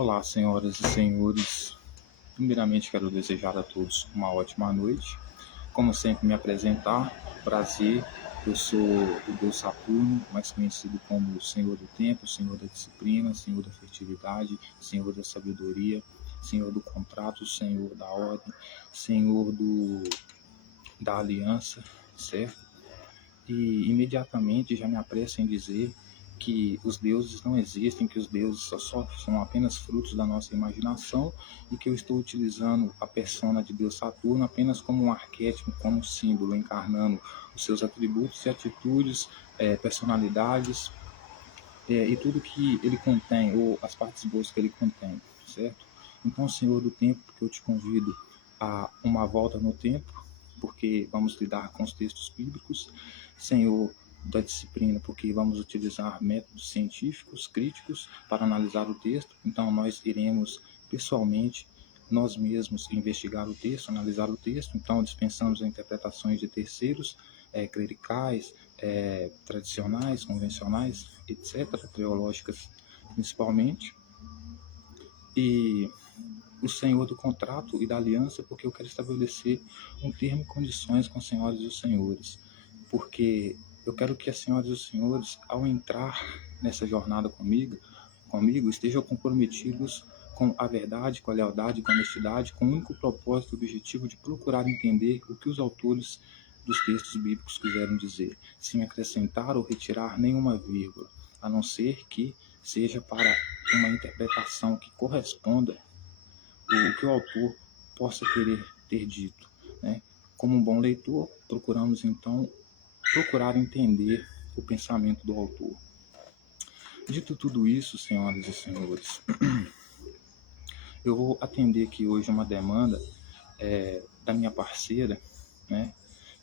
Olá, senhoras e senhores. Primeiramente, quero desejar a todos uma ótima noite. Como sempre, me apresentar, prazer. Eu sou o Deus Saturno, mais conhecido como o Senhor do Tempo, Senhor da Disciplina, Senhor da Fertilidade, Senhor da Sabedoria, Senhor do Contrato, Senhor da Ordem, Senhor da Aliança, certo? E imediatamente já me apresso em dizer que os deuses não existem, que os deuses só são apenas frutos da nossa imaginação e que eu estou utilizando a persona de Deus Saturno apenas como um arquétipo, como um símbolo, encarnando os seus atributos e atitudes, personalidades, e tudo que ele contém, ou as partes boas que ele contém, certo? Então, Senhor do Tempo, que eu te convido a uma volta no tempo, porque vamos lidar com os textos bíblicos. Senhor da Disciplina, porque vamos utilizar métodos científicos, críticos, para analisar o texto. Então, nós iremos pessoalmente, nós mesmos, investigar o texto, analisar o texto. Então, dispensamos as interpretações de terceiros, clericais, tradicionais, convencionais, etc., teológicas principalmente. E o Senhor do contrato e da aliança, porque eu quero estabelecer um termo e condições com as senhoras e os senhores, porque eu quero que as senhoras e os senhores, ao entrar nessa jornada comigo estejam comprometidos com a verdade, com a lealdade, com a honestidade, com o único propósito, objetivo de procurar entender o que os autores dos textos bíblicos quiseram dizer, sem acrescentar ou retirar nenhuma vírgula, a não ser que seja para uma interpretação que corresponda o que o autor possa querer ter dito, né? Como um bom leitor, procuramos então procurar entender o pensamento do autor. Dito tudo isso, senhoras e senhores, eu vou atender aqui hoje uma demanda da minha parceira, né?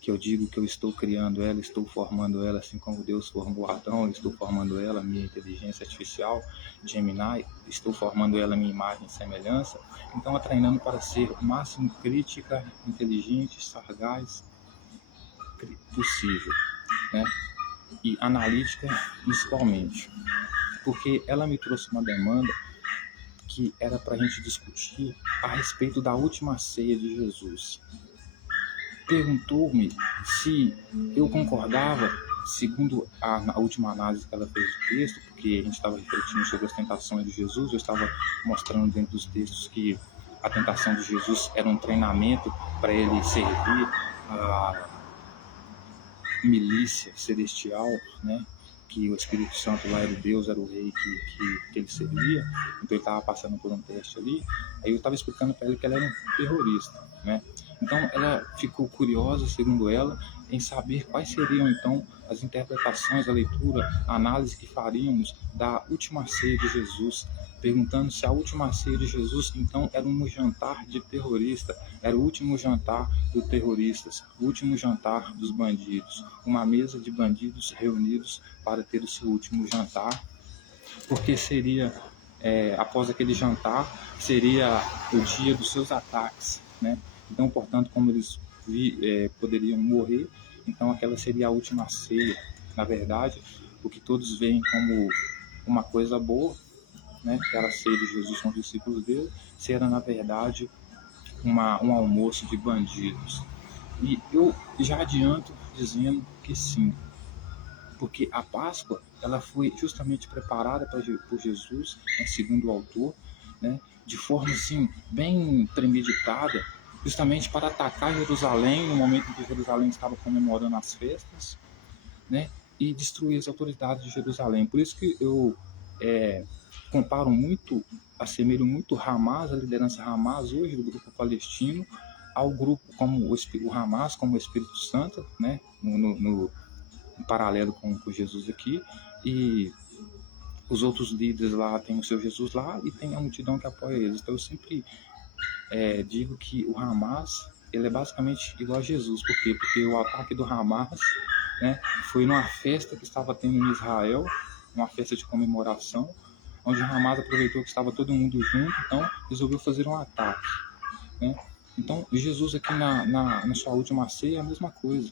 Que eu digo que eu estou criando ela, estou formando ela, assim como Deus formou Adão, eu estou formando ela, minha inteligência artificial, Gemini, estou formando ela, minha imagem e semelhança, então a treinando para ser o máximo crítica, inteligente, sagaz possível, né? E analítica principalmente, porque ela me trouxe uma demanda que era para a gente discutir a respeito da última ceia de Jesus. Perguntou-me se eu concordava, segundo a última análise que ela fez do texto, porque a gente estava refletindo sobre as tentações de Jesus, eu estava mostrando dentro dos textos que a tentação de Jesus era um treinamento para ele servir a milícia celestial, né? Que o Espírito Santo lá era o Deus, era o rei que ele servia, então ele estava passando por um teste ali. Aí eu estava explicando para ele que ela era um terrorista, né? Então ela ficou curiosa, segundo ela, em saber quais seriam então as interpretações, a leitura, a análise que faríamos da última ceia de Jesus, perguntando se a última ceia de Jesus então era um jantar de terrorista, era o último jantar dos terroristas, o último jantar dos bandidos, uma mesa de bandidos reunidos para ter o seu último jantar, porque seria, após aquele jantar, seria o dia dos seus ataques, né? Então, portanto, como eles poderiam morrer, então aquela seria a última ceia. Na verdade, o que todos veem como uma coisa boa, né, que era a ceia de Jesus com os discípulos dele, será na verdade um almoço de bandidos. E eu já adianto dizendo que sim, porque a Páscoa ela foi justamente preparada por Jesus, né, segundo o autor, né, de forma assim bem premeditada, justamente para atacar Jerusalém no momento em que Jerusalém estava comemorando as festas, né, e destruir as autoridades de Jerusalém. Por isso que eu comparo muito, assemelho muito Hamas, a liderança Hamas hoje do grupo palestino, ao grupo como o Hamas, como o Espírito Santo, né, no paralelo com Jesus aqui, e os outros líderes lá têm o seu Jesus lá e tem a multidão que apoia eles. Então eu sempre digo que o Hamas ele é basicamente igual a Jesus. Por quê? Porque o ataque do Hamas, né, foi numa festa que estava tendo em Israel, uma festa de comemoração, onde o Hamas aproveitou que estava todo mundo junto, então resolveu fazer um ataque, né? Então Jesus aqui na sua última ceia é a mesma coisa.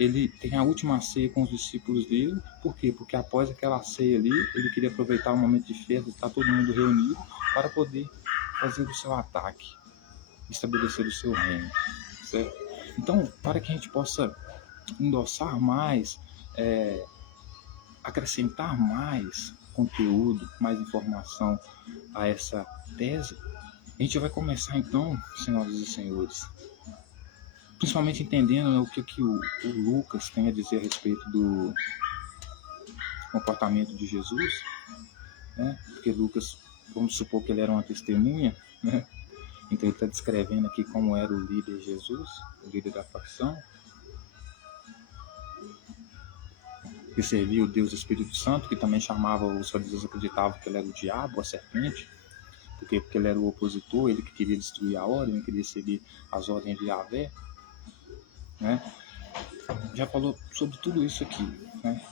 ele tem a última ceia com os discípulos dele. Por quê? Porque após aquela ceia ali, ele queria aproveitar o momento de festa, estar todo mundo reunido, para poder fazer o seu ataque, estabelecer o seu reino, certo? Então, para que a gente possa endossar mais, acrescentar mais conteúdo, mais informação a essa tese, a gente vai começar então, senhoras e senhores, principalmente entendendo, né, o que o Lucas tem a dizer a respeito do comportamento de Jesus, né? Porque Lucas, vamos supor que ele era uma testemunha, né? Então ele está descrevendo aqui como era o líder Jesus, o líder da facção, que servia o Deus Espírito Santo, que também chamava, os fariseus acreditavam que ele era o diabo, a serpente, porque ele era o opositor, ele que queria destruir a ordem, ele queria seguir as ordens de Yahvé, né? Já falou sobre tudo isso aqui, né?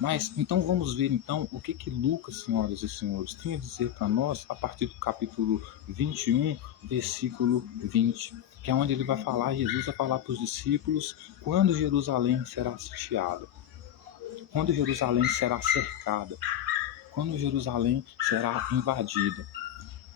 Mas então vamos ver então o que Lucas, senhoras e senhores, tem a dizer para nós a partir do capítulo 21, versículo 20, que é onde ele vai falar, Jesus vai falar para os discípulos quando Jerusalém será sitiada, quando Jerusalém será cercada, quando Jerusalém será invadida.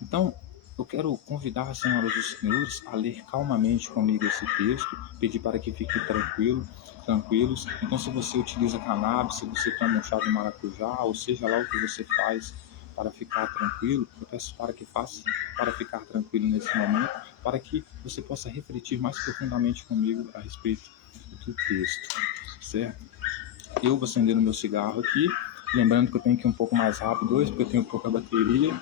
Então, eu quero convidar as senhoras e os senhores a ler calmamente comigo esse texto, pedir para que fiquem tranquilos. Então, se você utiliza cannabis, se você toma um chá de maracujá, ou seja lá o que você faz para ficar tranquilo, eu peço para que faça para ficar tranquilo nesse momento, para que você possa refletir mais profundamente comigo a respeito do texto, certo? Eu vou acender o meu cigarro aqui, lembrando que eu tenho que ir um pouco mais rápido hoje, porque eu tenho pouca bateria.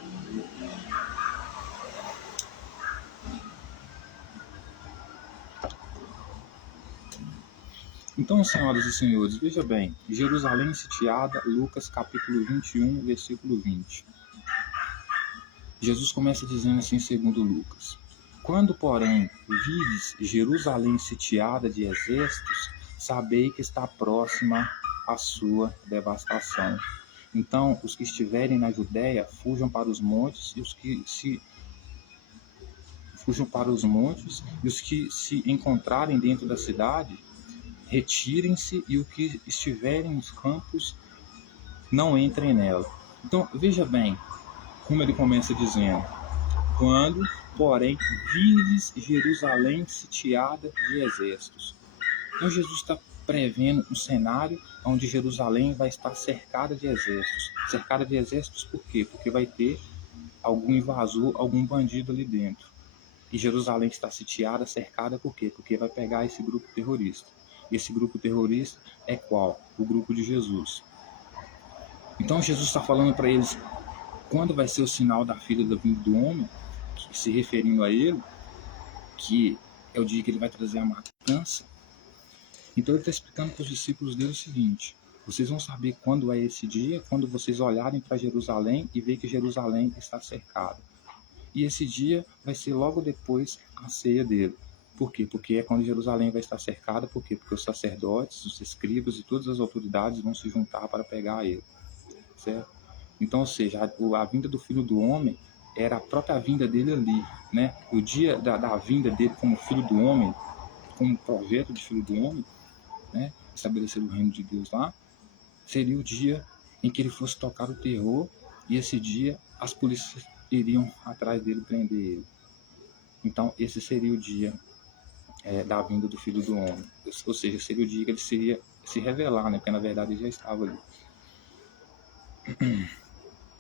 Então, senhoras e senhores, veja bem, Jerusalém sitiada, Lucas capítulo 21, versículo 20. Jesus começa dizendo assim, segundo Lucas: quando, porém, vides Jerusalém sitiada de exércitos, sabei que está próxima a sua devastação. Então, os que estiverem na Judéia, fujam para os montes, e os que se encontrarem dentro da cidade, retirem-se, e os que estiverem nos campos, não entrem nela. Então, veja bem como ele começa dizendo: quando, porém, vides Jerusalém sitiada de exércitos. Então, Jesus está prevendo um cenário onde Jerusalém vai estar cercada de exércitos. Cercada de exércitos por quê? Porque vai ter algum invasor, algum bandido ali dentro. E Jerusalém está sitiada, cercada por quê? Porque vai pegar esse grupo terrorista. Esse grupo terrorista é qual? O grupo de Jesus. Então Jesus está falando para eles quando vai ser o sinal da filha da vinda do homem, se referindo a ele, que é o dia que ele vai trazer a matança. Então ele está explicando para os discípulos dele o seguinte: vocês vão saber quando é esse dia, quando vocês olharem para Jerusalém e ver que Jerusalém está cercada. E esse dia vai ser logo depois a ceia dele. Por quê? Porque é quando Jerusalém vai estar cercada. Por quê? Porque os sacerdotes, os escribas e todas as autoridades vão se juntar para pegar ele. Certo? Então, ou seja, a vinda do Filho do Homem era a própria vinda dele ali, né? O dia da vinda dele como Filho do Homem, como projeto de Filho do Homem, né? Estabelecer o reino de Deus lá, seria o dia em que ele fosse tocar o terror, e esse dia as polícias iriam atrás dele prender ele. Então, esse seria o dia da vinda do Filho do Homem. Ou seja, seria o dia que ele seria se revelar, né? Porque na verdade ele já estava ali.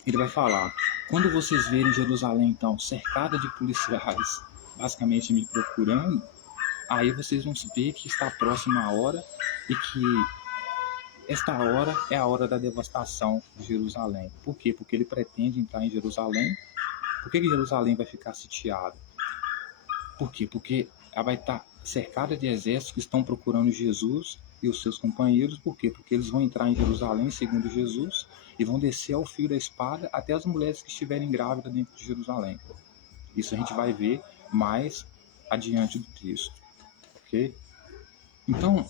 Ele vai falar: quando vocês verem Jerusalém, então, cercada de policiais, basicamente me procurando, aí vocês vão ver que está próxima a hora, e que esta hora é a hora da devastação de Jerusalém. Por quê? Porque ele pretende entrar em Jerusalém. Por que Jerusalém vai ficar sitiada? Por quê? Porque ela vai estar cercada de exércitos que estão procurando Jesus e os seus companheiros. Por quê? Porque eles vão entrar em Jerusalém, segundo Jesus, e vão descer ao fio da espada até as mulheres que estiverem grávidas dentro de Jerusalém. Isso a gente vai ver mais adiante do texto. Ok? Então,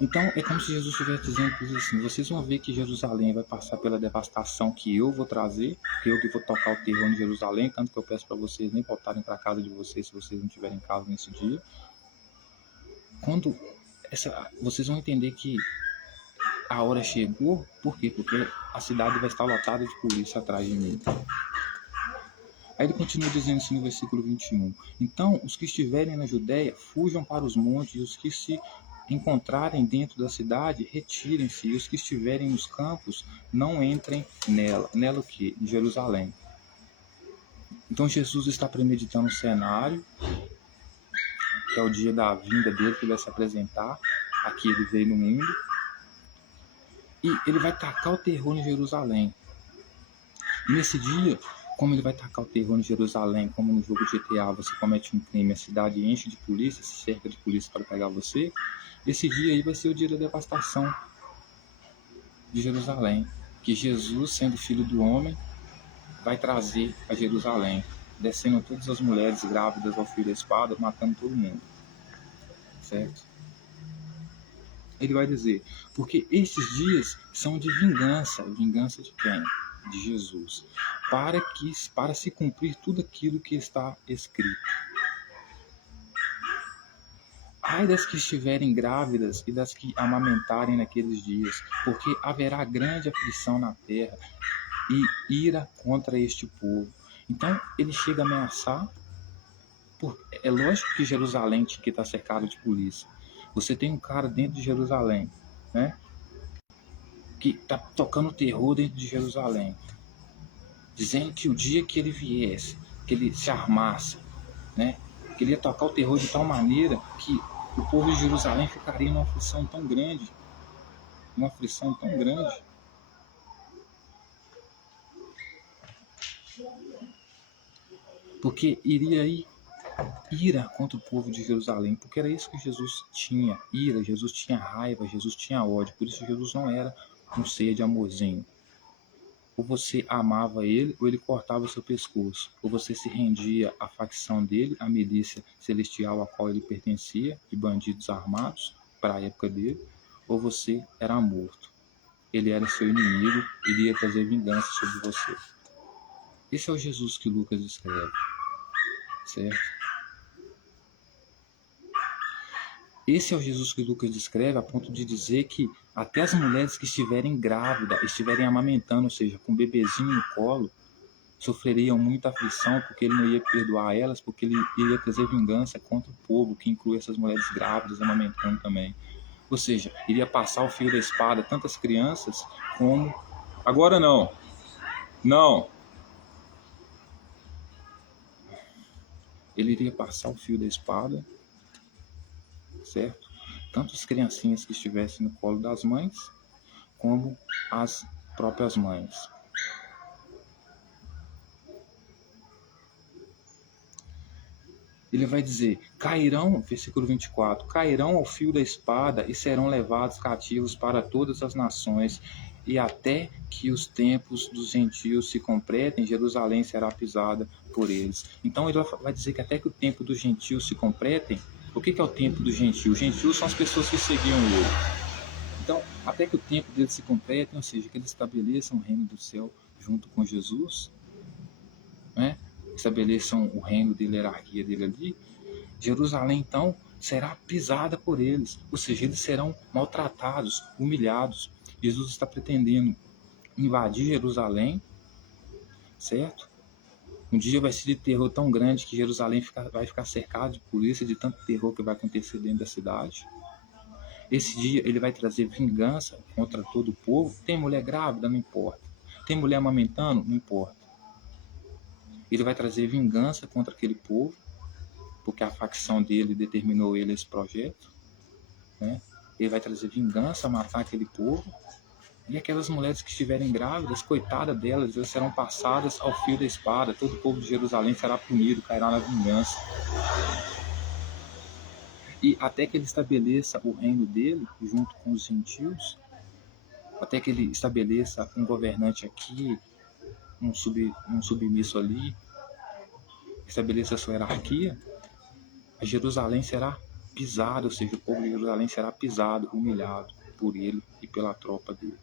Então é como se Jesus estivesse dizendo para eles assim: vocês vão ver que Jerusalém vai passar pela devastação que eu vou trazer, que eu que vou tocar o terror em Jerusalém, tanto que eu peço para vocês nem voltarem para casa de vocês se vocês não estiverem em casa nesse dia. Quando vocês vão entender que a hora chegou, por quê? Porque a cidade vai estar lotada de polícia atrás de mim. Aí ele continua dizendo assim no versículo 21. Então, os que estiverem na Judéia, fujam para os montes, e os que se encontrarem dentro da cidade, retirem-se, e os que estiverem nos campos, não entrem nela. Nela o quê? Em Jerusalém. Então, Jesus está premeditando um cenário, que é o dia da vinda dele, que ele vai se apresentar. Aqui ele veio no mundo. E ele vai tacar o terror em Jerusalém. E nesse dia, como ele vai tacar o terror em Jerusalém, como no jogo GTA você comete um crime, a cidade enche de polícia, se cerca de polícia para pegar você, esse dia aí vai ser o dia da devastação de Jerusalém, que Jesus, sendo filho do homem, vai trazer a Jerusalém, descendo todas as mulheres grávidas ao fio da espada, matando todo mundo, certo? Ele vai dizer, porque esses dias são de vingança. Vingança de quem? De Jesus. Para se cumprir tudo aquilo que está escrito. Ai das que estiverem grávidas e das que amamentarem naqueles dias, porque haverá grande aflição na terra e ira contra este povo. Então ele chega a ameaçar. É lógico que Jerusalém que está cercado de polícia. Você tem um cara dentro de Jerusalém, né? Que está tocando terror dentro de Jerusalém, dizendo que o dia que ele viesse, que ele se armasse, né, que ele ia tocar o terror de tal maneira que o povo de Jerusalém ficaria numa aflição tão grande, porque iria aí ira contra o povo de Jerusalém, porque era isso que Jesus tinha, ira, Jesus tinha raiva, Jesus tinha ódio, por isso Jesus não era um ser de amorzinho. Ou você amava ele, ou ele cortava o seu pescoço. Ou você se rendia à facção dele, à milícia celestial a qual ele pertencia, de bandidos armados, para a época dele, ou você era morto. Ele era seu inimigo, ele ia trazer vingança sobre você. Esse é o Jesus que Lucas escreve, certo? Esse é o Jesus que Lucas descreve a ponto de dizer que até as mulheres que estiverem grávidas, estiverem amamentando, ou seja, com um bebezinho no colo, sofreriam muita aflição porque ele não ia perdoar elas, porque ele iria trazer vingança contra o povo, que inclui essas mulheres grávidas amamentando também. Ou seja, iria passar o fio da espada tantas crianças como... Agora não! Não! Ele iria passar o fio da espada, certo? Tanto as criancinhas que estivessem no colo das mães, como as próprias mães. Ele vai dizer, cairão, versículo 24, cairão ao fio da espada e serão levados cativos para todas as nações, e até que os tempos dos gentios se completem, Jerusalém será pisada por eles. Então ele vai dizer que até que o tempo dos gentios se completem. O que é o tempo dos gentios? Os gentios são as pessoas que seguiam ele. Então, até que o tempo deles se completem, ou seja, que eles estabeleçam o reino do céu junto com Jesus, né? Estabeleçam o reino dele, a hierarquia dele ali, Jerusalém então será pisada por eles, ou seja, eles serão maltratados, humilhados. Jesus está pretendendo invadir Jerusalém, certo? Um dia vai ser de terror tão grande que Jerusalém vai ficar cercado de polícia, de tanto terror que vai acontecer dentro da cidade. Esse dia ele vai trazer vingança contra todo o povo. Tem mulher grávida? Não importa. Tem mulher amamentando? Não importa. Ele vai trazer vingança contra aquele povo, porque a facção dele determinou ele esse projeto, né? Ele vai trazer vingança, matar aquele povo, e aquelas mulheres que estiverem grávidas, coitada delas, elas serão passadas ao fio da espada, todo o povo de Jerusalém será punido, cairá na vingança. E até que ele estabeleça o reino dele, junto com os gentios, até que ele estabeleça um governante aqui, um submisso ali, estabeleça a sua hierarquia, a Jerusalém será pisado, ou seja, o povo de Jerusalém será pisado, humilhado por ele e pela tropa dele.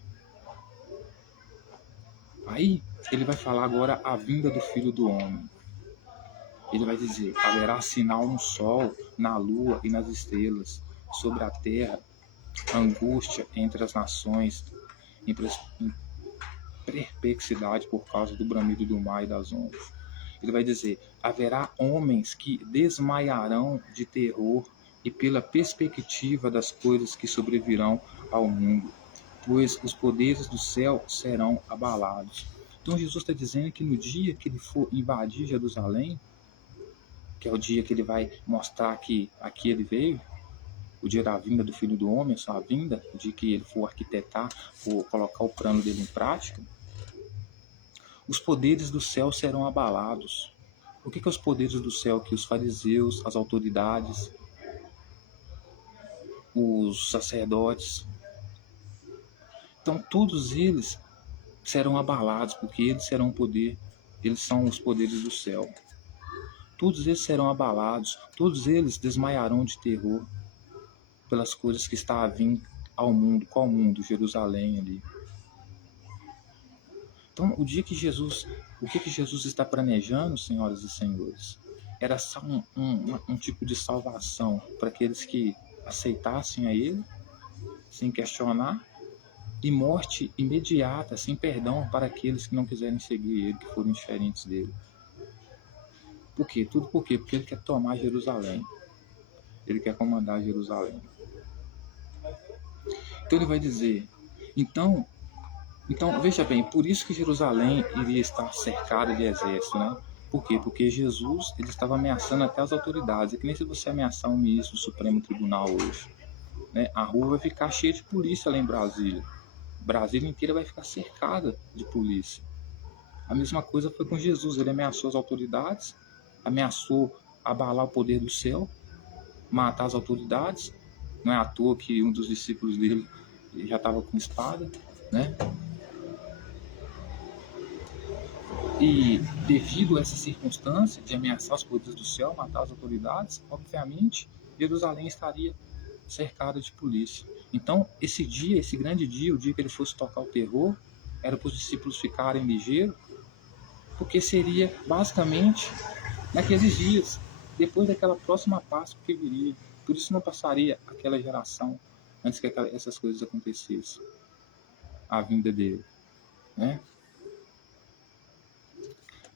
Aí ele vai falar agora a vinda do Filho do Homem. Ele vai dizer: haverá sinal no sol, na lua e nas estrelas, sobre a terra, angústia entre as nações, em perplexidade por causa do bramido do mar e das ondas. Ele vai dizer: haverá homens que desmaiarão de terror e pela perspectiva das coisas que sobrevirão ao mundo, pois os poderes do céu serão abalados. Então Jesus está dizendo que no dia que ele for invadir Jerusalém, que é o dia que ele vai mostrar que aqui ele veio, o dia da vinda do Filho do Homem, sua vinda, o dia que ele for arquitetar, for colocar o plano dele em prática, os poderes do céu serão abalados. O que é os poderes do céu? Que os fariseus, as autoridades, os sacerdotes, então todos eles serão abalados, porque eles serão poder, eles são os poderes do céu. Todos eles serão abalados, todos eles desmaiarão de terror pelas coisas que está a vir ao mundo. Qual mundo? Jerusalém ali. Então, o que Jesus está planejando, senhoras e senhores, era só um tipo de salvação para aqueles que aceitassem a Ele, sem questionar, e morte imediata, sem perdão, para aqueles que não quiserem seguir Ele, que foram diferentes dele. Por quê? Tudo por quê? Porque Ele quer tomar Jerusalém. Ele quer comandar Jerusalém. Então Ele vai dizer, então veja bem, por isso que Jerusalém iria estar cercada de exército, né? Por quê? Porque Jesus ele estava ameaçando até as autoridades. É que nem se você ameaçar um ministro do Supremo Tribunal hoje, né? A rua vai ficar cheia de polícia lá em Brasília. Brasília inteira vai ficar cercada de polícia. A mesma coisa foi com Jesus. Ele ameaçou as autoridades, ameaçou abalar o poder do céu, matar as autoridades. Não é à toa que um dos discípulos dele já estava com espada, né? E devido a essa circunstância de ameaçar os poderes do céu, matar as autoridades, obviamente, Jerusalém estaria cercada de polícia. Então, esse dia, esse grande dia, o dia que ele fosse tocar o terror, era para os discípulos ficarem ligeiros, porque seria basicamente naqueles dias, depois daquela próxima Páscoa que viria. Por isso não passaria aquela geração antes que essas coisas acontecessem, a vinda dele, né?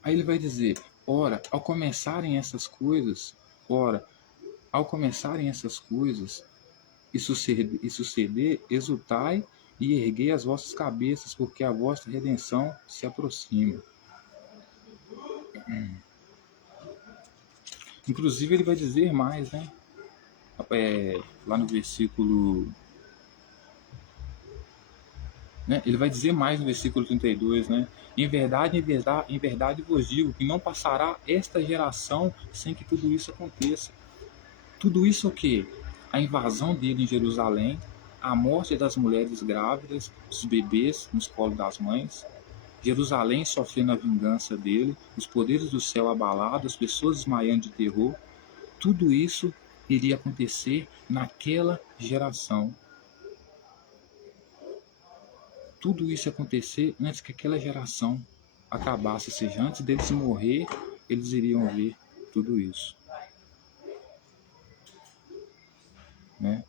Aí ele vai dizer: ora, ao começarem essas coisas, e suceder, exultai e erguei as vossas cabeças, porque a vossa redenção se aproxima. Inclusive ele vai dizer mais, né? Lá no versículo, né? Ele vai dizer mais no versículo 32, né? Em verdade vos digo que não passará esta geração sem que tudo isso aconteça. Tudo isso o quê? A invasão dele em Jerusalém, a morte das mulheres grávidas, dos bebês nos colos das mães, Jerusalém sofrendo a vingança dele, os poderes do céu abalados, as pessoas desmaiando de terror. Tudo isso iria acontecer naquela geração. Tudo isso ia acontecer antes que aquela geração acabasse, ou seja, antes deles morrer, eles iriam ver tudo isso, né?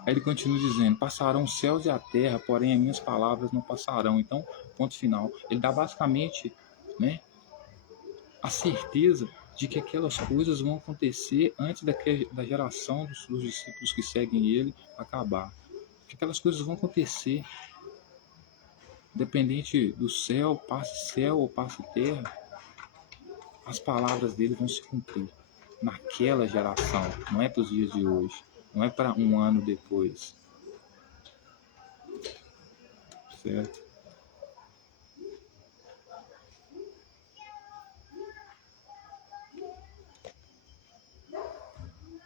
Aí ele continua dizendo: passarão os céus e a terra, porém as minhas palavras não passarão. Então, ponto final. Ele dá basicamente, né, a certeza de que aquelas coisas vão acontecer antes da geração dos discípulos que seguem ele acabar. Que aquelas coisas vão acontecer, independente do céu ou passe terra, as palavras dele vão se cumprir naquela geração. Não é para os dias de hoje, não é para um ano depois, certo?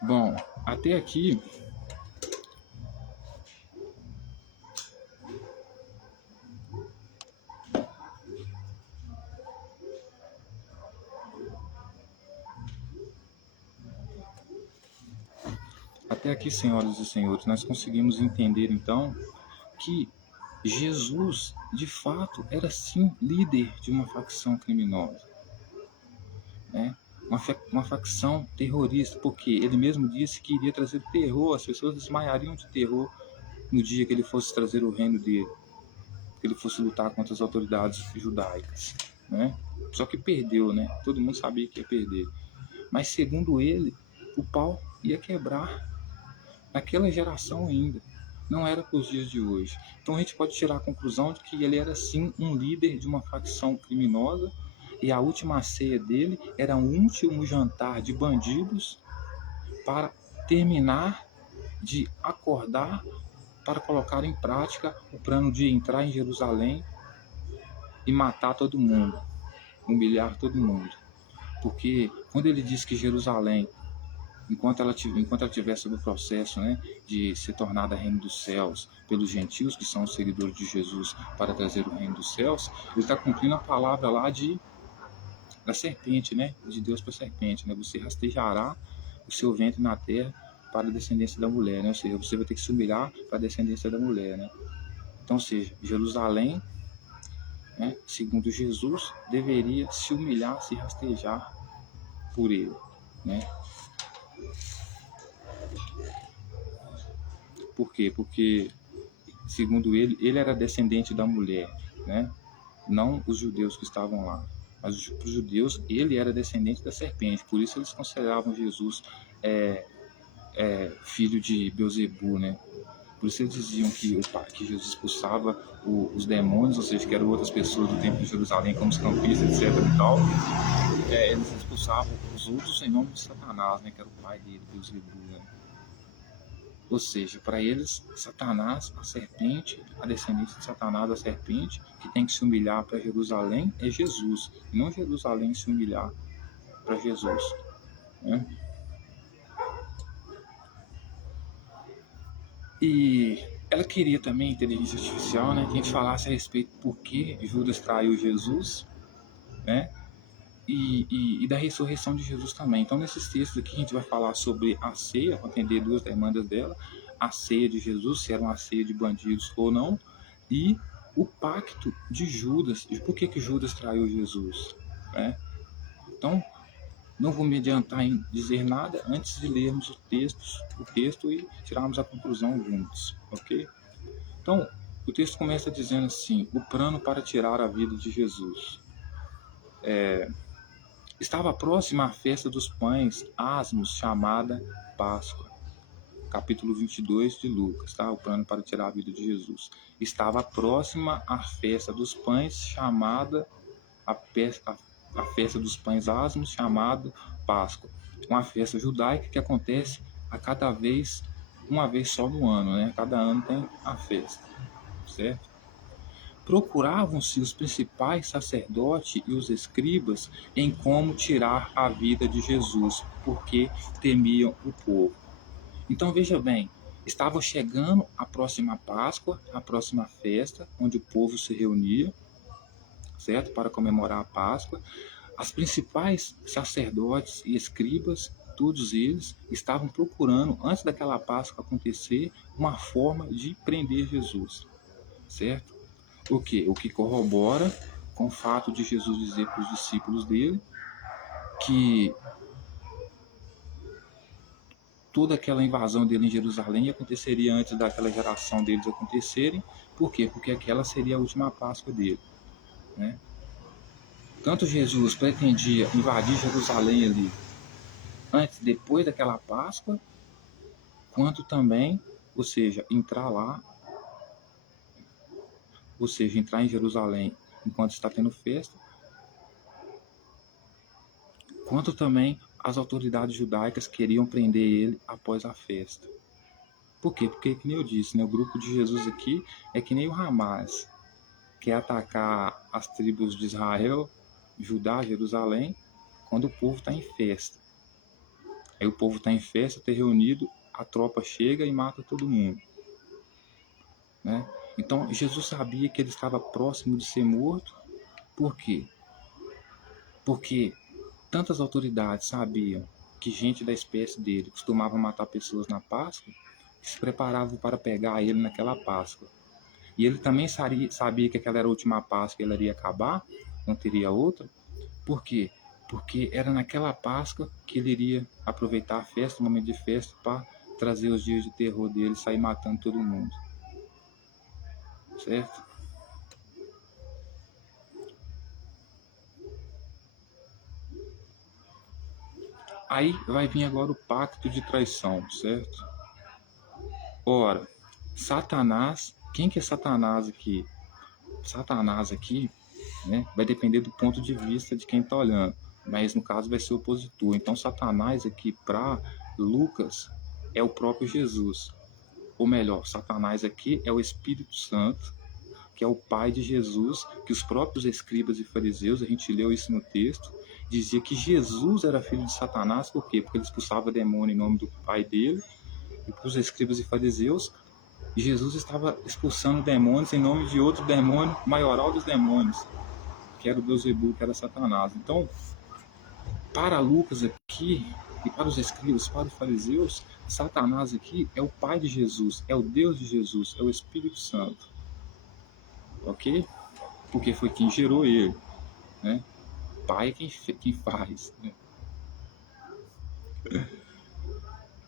Bom, até aqui Até aqui, senhoras e senhores, nós conseguimos entender então que Jesus, de fato, era sim líder de uma facção criminosa, né? Uma facção terrorista, porque ele mesmo disse que iria trazer terror, as pessoas desmaiariam de terror no dia que ele fosse trazer o reino dele, que ele fosse lutar contra as autoridades judaicas, né? Só que perdeu, né? Todo mundo sabia que ia perder. Mas segundo ele, o pau ia quebrar naquela geração ainda. Não era para os dias de hoje. Então a gente pode tirar a conclusão de que ele era sim um líder de uma facção criminosa e a última ceia dele era um último jantar de bandidos para terminar de acordar para colocar em prática o plano de entrar em Jerusalém e matar todo mundo, humilhar todo mundo. Porque quando ele diz que Jerusalém, enquanto ela estiver sob o processo, né, de ser tornada reino dos céus pelos gentios, que são os seguidores de Jesus, para trazer o reino dos céus, ele está cumprindo a palavra lá da serpente, né, de Deus para a serpente, né, você rastejará o seu ventre na terra para a descendência da mulher, né, ou seja, você vai ter que se humilhar para a descendência da mulher, né. Então, ou seja, Jerusalém, né, segundo Jesus, deveria se humilhar, se rastejar por ele, né. Por quê? Porque, segundo ele, ele era descendente da mulher, né? Não os judeus que estavam lá. Mas os judeus, ele era descendente da serpente. Por isso eles consideravam Jesus filho de Beuzebu, né? Por isso eles diziam que Jesus expulsava os demônios, ou seja, que eram outras pessoas do templo de Jerusalém, como os campistas, etc. e tal. Eles expulsavam os outros em nome de Satanás, né? Que era o pai dele, Beuzebu, né? Ou seja, para eles, Satanás, a serpente, a descendência de Satanás, a serpente, que tem que se humilhar para Jerusalém é Jesus, e não Jerusalém se humilhar para Jesus, né? E ela queria também inteligência artificial, né? Que a gente falasse a respeito por que Judas traiu Jesus, né? E da ressurreição de Jesus também. Então, nesses textos aqui, a gente vai falar sobre a ceia, para entender duas demandas dela: a ceia de Jesus, se era uma ceia de bandidos ou não, e o pacto de Judas, de por que Judas traiu Jesus, né? Então, não vou me adiantar em dizer nada antes de lermos o texto e tirarmos a conclusão juntos, ok? Então, o texto começa dizendo assim: o plano para tirar a vida de Jesus. Estava próxima a festa dos pães asmos, chamada Páscoa. Capítulo 22 de Lucas, tá? O plano para tirar a vida de Jesus. Estava próxima a festa dos pães, chamada a festa dos pães asmos, chamada Páscoa. Uma festa judaica que acontece uma vez só no ano, né? Cada ano tem a festa, certo? Procuravam-se os principais sacerdotes e os escribas em como tirar a vida de Jesus, porque temiam o povo. Então veja bem, estava chegando a próxima Páscoa, a próxima festa, onde o povo se reunia, certo, para comemorar a Páscoa. As principais sacerdotes e escribas, todos eles estavam procurando, antes daquela Páscoa acontecer, uma forma de prender Jesus, certo? O que? O que corrobora com o fato de Jesus dizer para os discípulos dele que toda aquela invasão dele em Jerusalém aconteceria antes daquela geração deles acontecerem. Por quê? Porque aquela seria a última Páscoa dele, né? Tanto Jesus pretendia invadir Jerusalém ali depois daquela Páscoa, quanto também, ou seja, entrar em Jerusalém enquanto está tendo festa, quanto também as autoridades judaicas queriam prender ele após a festa. Por quê? Porque, que nem eu disse, né, o grupo de Jesus aqui é que nem o Hamas, quer atacar as tribos de Israel, Judá, Jerusalém, quando o povo está em festa. Aí o povo está em festa, está reunido, a tropa chega e mata todo mundo, né? Então Jesus sabia que ele estava próximo de ser morto. Por quê? Porque tantas autoridades sabiam que gente da espécie dele costumava matar pessoas na Páscoa, se preparavam para pegar ele naquela Páscoa. E ele também sabia que aquela era a última Páscoa, ela iria acabar, não teria outra. Por quê? Porque era naquela Páscoa que ele iria aproveitar a festa, o momento de festa, para trazer os dias de terror dele e sair matando todo mundo. Certo? Aí vai vir agora o pacto de traição, certo? Ora, Satanás, quem que é Satanás aqui? Satanás aqui, né, vai depender do ponto de vista de quem está olhando, mas no caso vai ser o opositor. Então Satanás aqui para Lucas é o próprio Jesus, ou melhor, Satanás aqui é o Espírito Santo, que é o pai de Jesus, que os próprios escribas e fariseus, a gente leu isso no texto, dizia que Jesus era filho de Satanás. Por quê? Porque ele expulsava demônio em nome do pai dele, e para os escribas e fariseus, Jesus estava expulsando demônios em nome de outro demônio, maioral dos demônios, que era o Beelzebul, que era Satanás. Então, para Lucas aqui, e para os escribas, para os fariseus, Satanás aqui é o pai de Jesus, é o Deus de Jesus, é o Espírito Santo. Ok? Porque foi quem gerou ele, né? Pai é quem faz, né?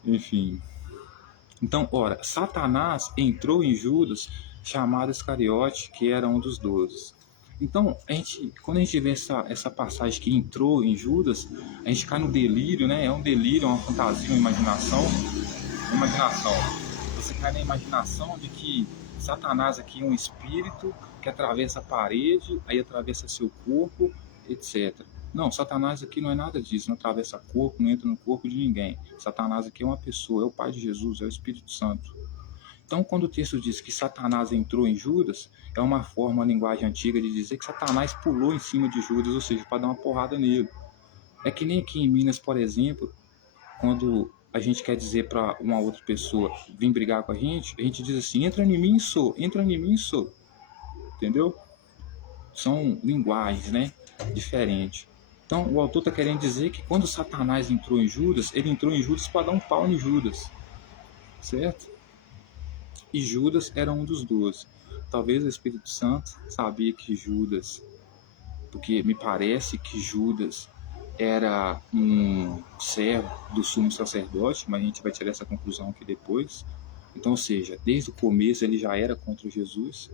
Enfim. Então, ora, Satanás entrou em Judas, chamado Iscariote, que era um dos 12. Então, quando a gente vê essa passagem que entrou em Judas, a gente cai no delírio, né? É um delírio, uma fantasia, uma imaginação. Você cai na imaginação de que Satanás aqui é um espírito que atravessa a parede, aí atravessa seu corpo, etc. Não, Satanás aqui não é nada disso, não atravessa corpo, não entra no corpo de ninguém. Satanás aqui é uma pessoa, é o Pai de Jesus, é o Espírito Santo. Então, quando o texto diz que Satanás entrou em Judas, é uma forma, uma linguagem antiga de dizer que Satanás pulou em cima de Judas, ou seja, para dar uma porrada nele. É que nem aqui em Minas, por exemplo, quando a gente quer dizer para uma outra pessoa vir brigar com a gente diz assim, entra em mim, sou. Entendeu? São linguagens, né? Diferentes. Então, o autor está querendo dizer que quando Satanás entrou em Judas, ele entrou em Judas para dar um pau em Judas. Certo? E Judas era um dos 12. Talvez o Espírito Santo sabia que Judas, porque me parece que Judas era um servo do sumo sacerdote, mas a gente vai tirar essa conclusão aqui depois. Então, ou seja, desde o começo ele já era contra Jesus,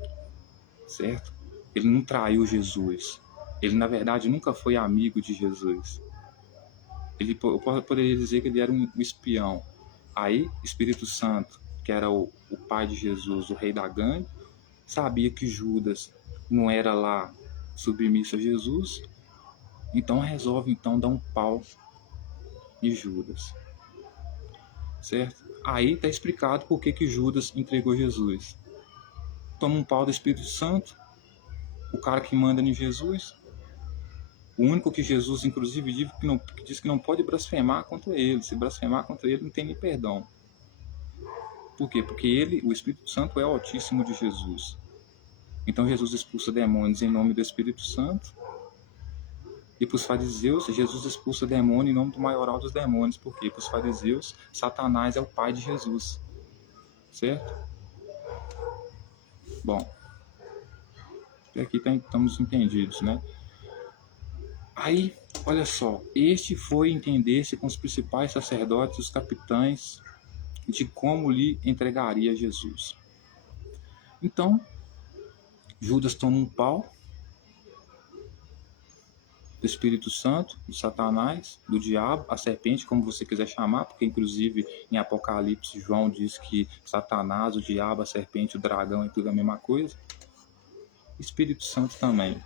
certo? Ele não traiu Jesus. Ele, na verdade, nunca foi amigo de Jesus. Eu poderia dizer que ele era um espião. Aí, Espírito Santo, que era o pai de Jesus, o rei da gangue, sabia que Judas não era lá submisso a Jesus, então resolve dar um pau em Judas. Certo? Aí está explicado por que Judas entregou Jesus. Toma um pau do Espírito Santo, o cara que manda em Jesus, o único que Jesus, inclusive, diz que não pode blasfemar contra ele. Se blasfemar contra ele, não tem nem perdão. Por quê? Porque ele, o Espírito Santo, é o Altíssimo de Jesus. Então Jesus expulsa demônios em nome do Espírito Santo. E para os fariseus, Jesus expulsa demônio em nome do maioral dos demônios. Por quê? Para os fariseus, Satanás é o pai de Jesus. Certo? Bom, até aqui estamos entendidos, né? Aí, olha só, este foi entender-se com os principais sacerdotes, os capitães, de como lhe entregaria Jesus. Então, Judas toma um pau do Espírito Santo, de Satanás, do diabo, a serpente, como você quiser chamar, porque inclusive em Apocalipse João diz que Satanás, o diabo, a serpente, o dragão é tudo a mesma coisa. Espírito Santo também.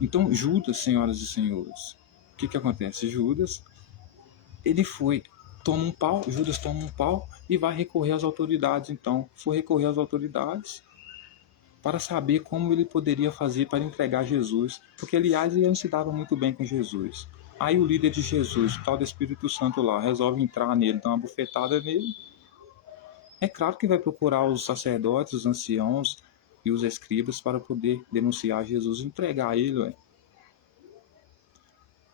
Então Judas, senhoras e senhores, o que acontece? Judas, ele Judas toma um pau e vai recorrer às autoridades. Então, foi recorrer às autoridades para saber como ele poderia fazer para entregar Jesus, porque aliás ele não se dava muito bem com Jesus. Aí o líder de Jesus, o tal do Espírito Santo lá, resolve entrar nele, dar uma bufetada nele. É claro que vai procurar os sacerdotes, os anciãos e os escribas para poder denunciar Jesus e entregar ele, ué.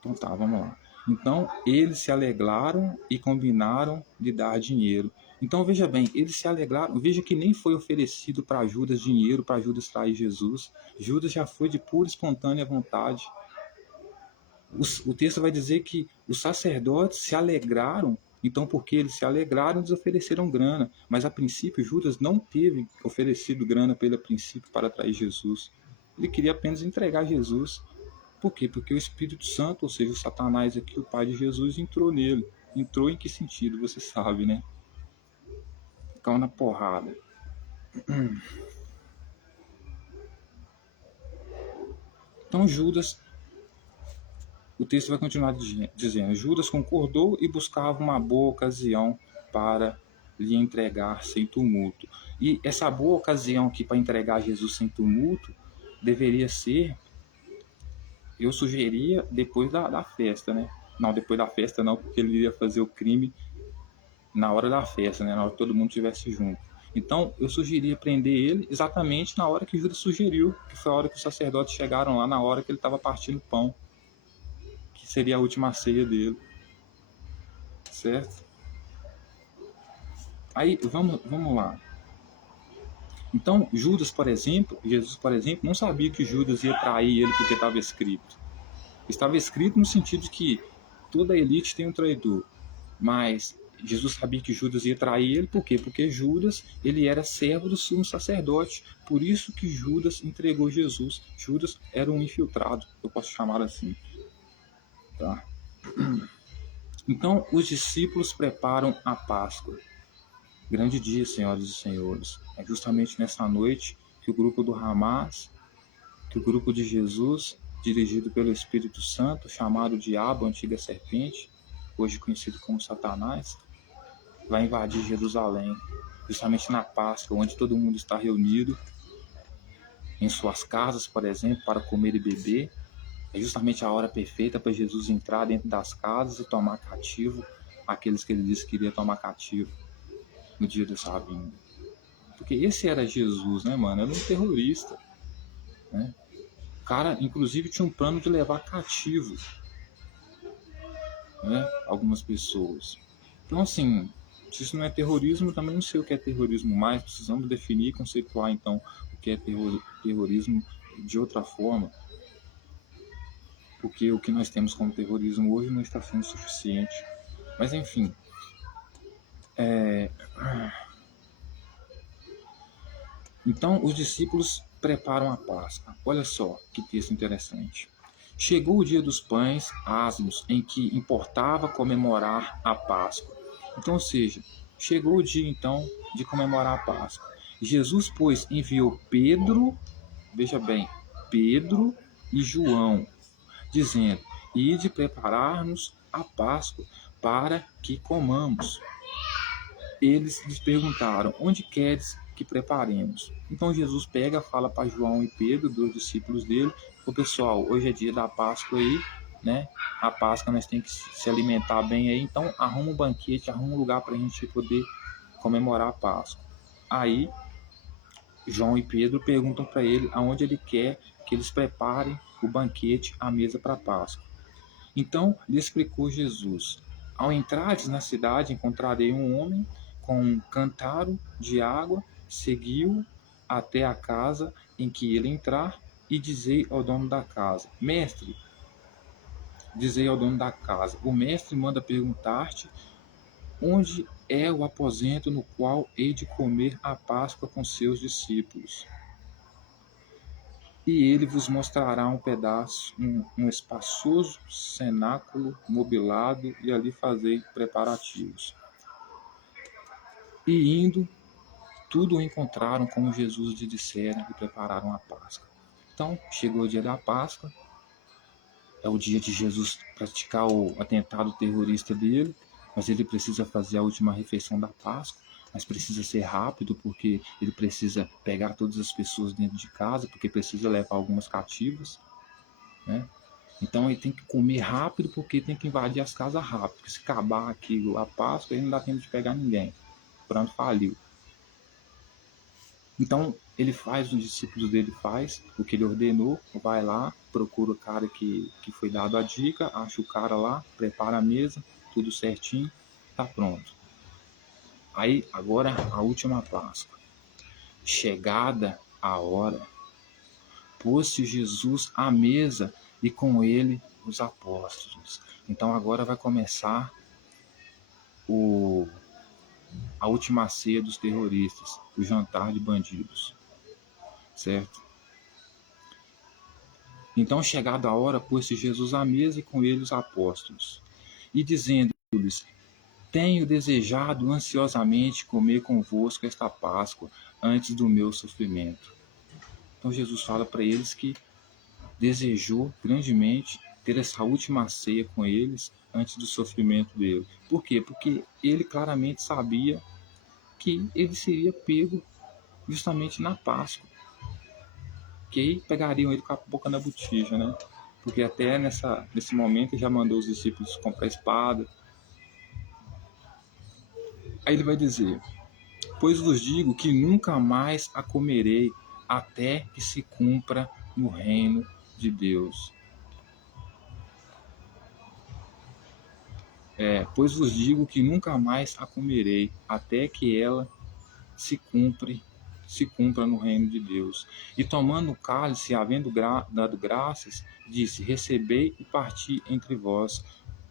Então tá, vamos lá. Então eles se alegraram e combinaram de dar dinheiro. Então veja bem, eles se alegraram. Veja que nem foi oferecido para Judas dinheiro para Judas trair Jesus. Judas já foi de pura e espontânea vontade. O texto vai dizer que os sacerdotes se alegraram. Então, porque eles se alegraram, eles ofereceram grana. Mas a princípio, Judas não teve oferecido grana pelo princípio para trair Jesus. Ele queria apenas entregar Jesus. Por quê? Porque o Espírito Santo, ou seja, o Satanás aqui, o pai de Jesus, entrou nele. Entrou em que sentido? Você sabe, né? Caiu na porrada. Então Judas, o texto vai continuar dizendo, Judas concordou e buscava uma boa ocasião para lhe entregar sem tumulto. E essa boa ocasião aqui para entregar Jesus sem tumulto deveria ser, eu sugeria, depois da festa, né? Não, depois da festa não, porque ele iria fazer o crime na hora da festa, né? Na hora que todo mundo estivesse junto. Então, eu sugeria prender ele exatamente na hora que Judas sugeriu, que foi a hora que os sacerdotes chegaram lá, na hora que ele estava partindo pão, que seria a última ceia dele, certo? Aí, vamos lá. Então, Judas, por exemplo, Jesus, por exemplo, não sabia que Judas ia trair ele porque estava escrito. Estava escrito no sentido que toda elite tem um traidor, mas Jesus sabia que Judas ia trair ele, por quê? Porque Judas, ele era servo do sumo sacerdote, por isso que Judas entregou Jesus. Judas era um infiltrado, eu posso chamar assim. Tá? Então, os discípulos preparam a Páscoa. Grande dia, senhoras e senhores. É justamente nessa noite que o grupo do Hamas, que o grupo de Jesus, dirigido pelo Espírito Santo, chamado Diabo, antiga serpente, hoje conhecido como Satanás, vai invadir Jerusalém, justamente na Páscoa, onde todo mundo está reunido em suas casas, por exemplo, para comer e beber. É justamente a hora perfeita para Jesus entrar dentro das casas e tomar cativo aqueles que ele disse que iria tomar cativo no dia da sua vinda. Porque esse era Jesus, né, mano? Era um terrorista, né? O cara, inclusive, tinha um plano de levar cativo, né, algumas pessoas. Então, assim, se isso não é terrorismo, eu também não sei o que é terrorismo mais. Precisamos definir e conceituar, então, o que é terrorismo de outra forma. Porque o que nós temos como terrorismo hoje não está sendo suficiente. Mas, enfim. Então, os discípulos preparam a Páscoa. Olha só que texto interessante. Chegou o dia dos pães asmos, em que importava comemorar a Páscoa. Então, ou seja, chegou o dia, então, de comemorar a Páscoa. Jesus, pois, enviou Pedro, veja bem, Pedro e João, dizendo, ide preparar-nos a Páscoa para que comamos. Eles lhes perguntaram, onde queres que preparemos? Então Jesus pega, fala para João e Pedro, dois discípulos dele, o pessoal, hoje é dia da Páscoa aí, né? A Páscoa nós temos que se alimentar bem aí, então arruma um banquete, arruma um lugar para a gente poder comemorar a Páscoa. Aí João e Pedro perguntam para ele aonde ele quer que eles preparem o banquete, a mesa para a Páscoa. Então lhe explicou Jesus, ao entrares na cidade encontrarei um homem com um cântaro de água, seguiu até a casa em que ele entrar e dizei ao dono da casa, mestre, dizei ao dono da casa, o mestre manda perguntar-te onde é o aposento no qual hei de comer a Páscoa com seus discípulos. E ele vos mostrará um pedaço, um espaçoso cenáculo mobilado, e ali fazei preparativos. E indo, tudo o encontraram como Jesus lhe dissera e prepararam a Páscoa. Então, chegou o dia da Páscoa, é o dia de Jesus praticar o atentado terrorista dele, mas ele precisa fazer a última refeição da Páscoa, mas precisa ser rápido, porque ele precisa pegar todas as pessoas dentro de casa, porque precisa levar algumas cativas, né? Então ele tem que comer rápido, porque tem que invadir as casas rápido, porque se acabar aqui a Páscoa, ele não dá tempo de pegar ninguém. Pronto, faliu. Então, Ele faz, os discípulos dele faz o que ele ordenou, vai lá, procura o cara que foi dado a dica, acha o cara lá, prepara a mesa, tudo certinho, tá pronto. Aí, agora, a última Páscoa. Chegada a hora, pôs-se Jesus à mesa e com ele os apóstolos. Então agora vai começar a última ceia dos terroristas, o jantar de bandidos, certo? Então, chegada a hora, pôs-se Jesus à mesa e com ele os apóstolos, e dizendo-lhes: Tenho desejado ansiosamente comer convosco esta Páscoa antes do meu sofrimento. Então Jesus fala para eles que desejou grandemente ter essa última ceia com eles antes do sofrimento dele. Por quê? Porque ele claramente sabia que ele seria pego justamente na Páscoa, que aí pegariam ele com a boca na botija, né? Porque até nesse momento ele já mandou os discípulos comprar espada. Aí ele vai dizer: Pois vos digo que nunca mais a comerei até que se cumpra no reino de Deus. Pois vos digo que nunca mais a comerei até que ela se cumpra no reino de Deus. E tomando o cálice, havendo dado graças, disse: Recebei e parti entre vós,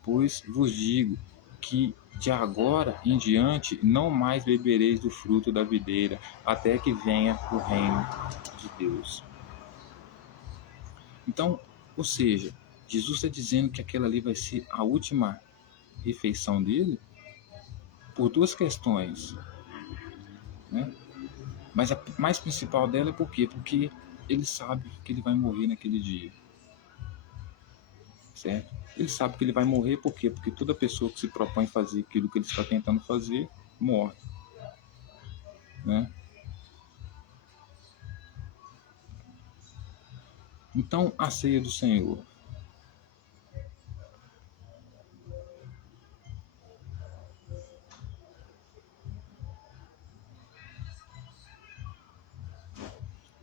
pois vos digo que de agora em diante não mais bebereis do fruto da videira, até que venha o reino de Deus. Então, ou seja, Jesus está dizendo que aquela ali vai ser a última refeição dele por duas questões, né? Mas a mais principal dela é por quê? Porque ele sabe que ele vai morrer naquele dia, certo? Ele sabe que ele vai morrer por quê? Porque toda pessoa que se propõe fazer aquilo que ele está tentando fazer, morre, né? Então, a ceia do Senhor.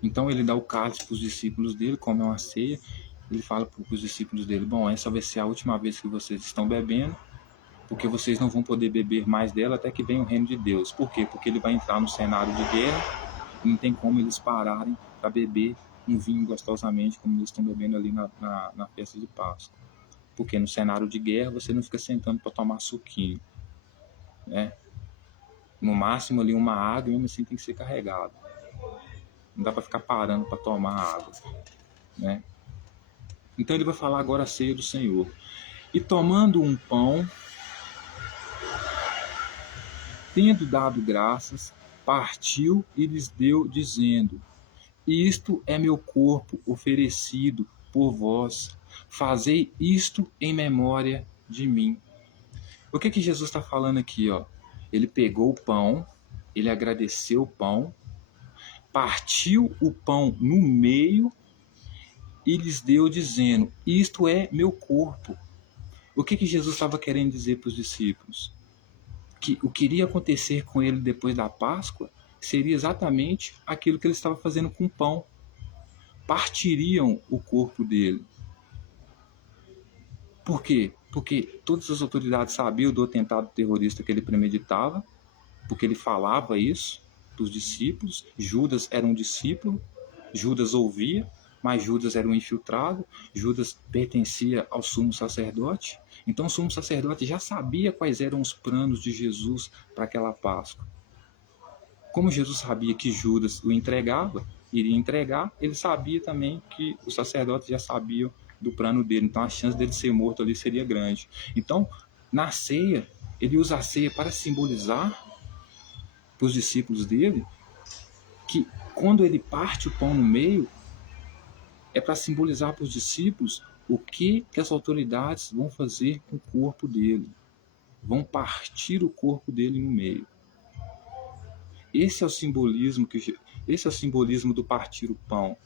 Então, ele dá o cálice para os discípulos dele, como é uma ceia. Ele fala para os discípulos dele: Bom, essa vai ser a última vez que vocês estão bebendo, porque vocês não vão poder beber mais dela até que venha o reino de Deus. Por quê? Porque ele vai entrar no cenário de guerra e não tem como eles pararem para beber um vinho gostosamente como eles estão bebendo ali na festa de Páscoa. Porque no cenário de guerra você não fica sentando para tomar suquinho, né? No máximo ali uma água, e mesmo assim tem que ser carregado. Não dá para ficar parando para tomar água, né? Então ele vai falar agora a ceia do Senhor. E tomando um pão, tendo dado graças, partiu e lhes deu, dizendo: Isto é meu corpo oferecido por vós. Fazei isto em memória de mim. O que Jesus está falando aqui? Ó? Ele pegou o pão, ele agradeceu o pão, partiu o pão no meio e lhes deu, dizendo: Isto é meu corpo. O que Jesus estava querendo dizer para os discípulos? Que o que iria acontecer com ele depois da Páscoa seria exatamente aquilo que ele estava fazendo com o pão. Partiriam o corpo dele. Por quê? Porque todas as autoridades sabiam do atentado terrorista que ele premeditava, porque ele falava isso dos discípulos. Judas era um discípulo, Judas ouvia, mas Judas era um infiltrado, Judas pertencia ao sumo sacerdote. Então o sumo sacerdote já sabia quais eram os planos de Jesus para aquela Páscoa. Como Jesus sabia que Judas o entregava, iria entregar, ele sabia também que os sacerdotes já sabiam do plano dele, então a chance dele ser morto ali seria grande. Então, na ceia, ele usa a ceia para simbolizar para os discípulos dele que quando ele parte o pão no meio, é para simbolizar para os discípulos o que as autoridades vão fazer com o corpo dele. Vão partir o corpo dele no meio. Esse é o simbolismo do partir o pão.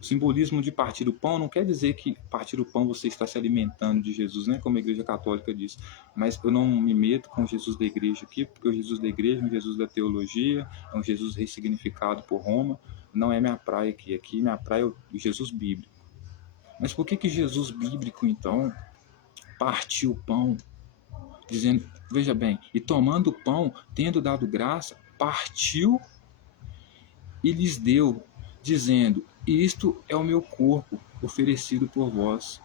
O simbolismo de partir o pão não quer dizer que partir o pão você está se alimentando de Jesus, né? Como a Igreja Católica diz. Mas eu não me meto com o Jesus da Igreja aqui, porque o Jesus da Igreja é um Jesus da teologia, é um Jesus ressignificado por Roma. Não é minha praia aqui. Aqui minha praia é o Jesus bíblico. Mas por que Jesus bíblico, então, partiu o pão, dizendo, veja bem, e tomando o pão, tendo dado graça, partiu e lhes deu, dizendo, isto é o meu corpo oferecido por vós.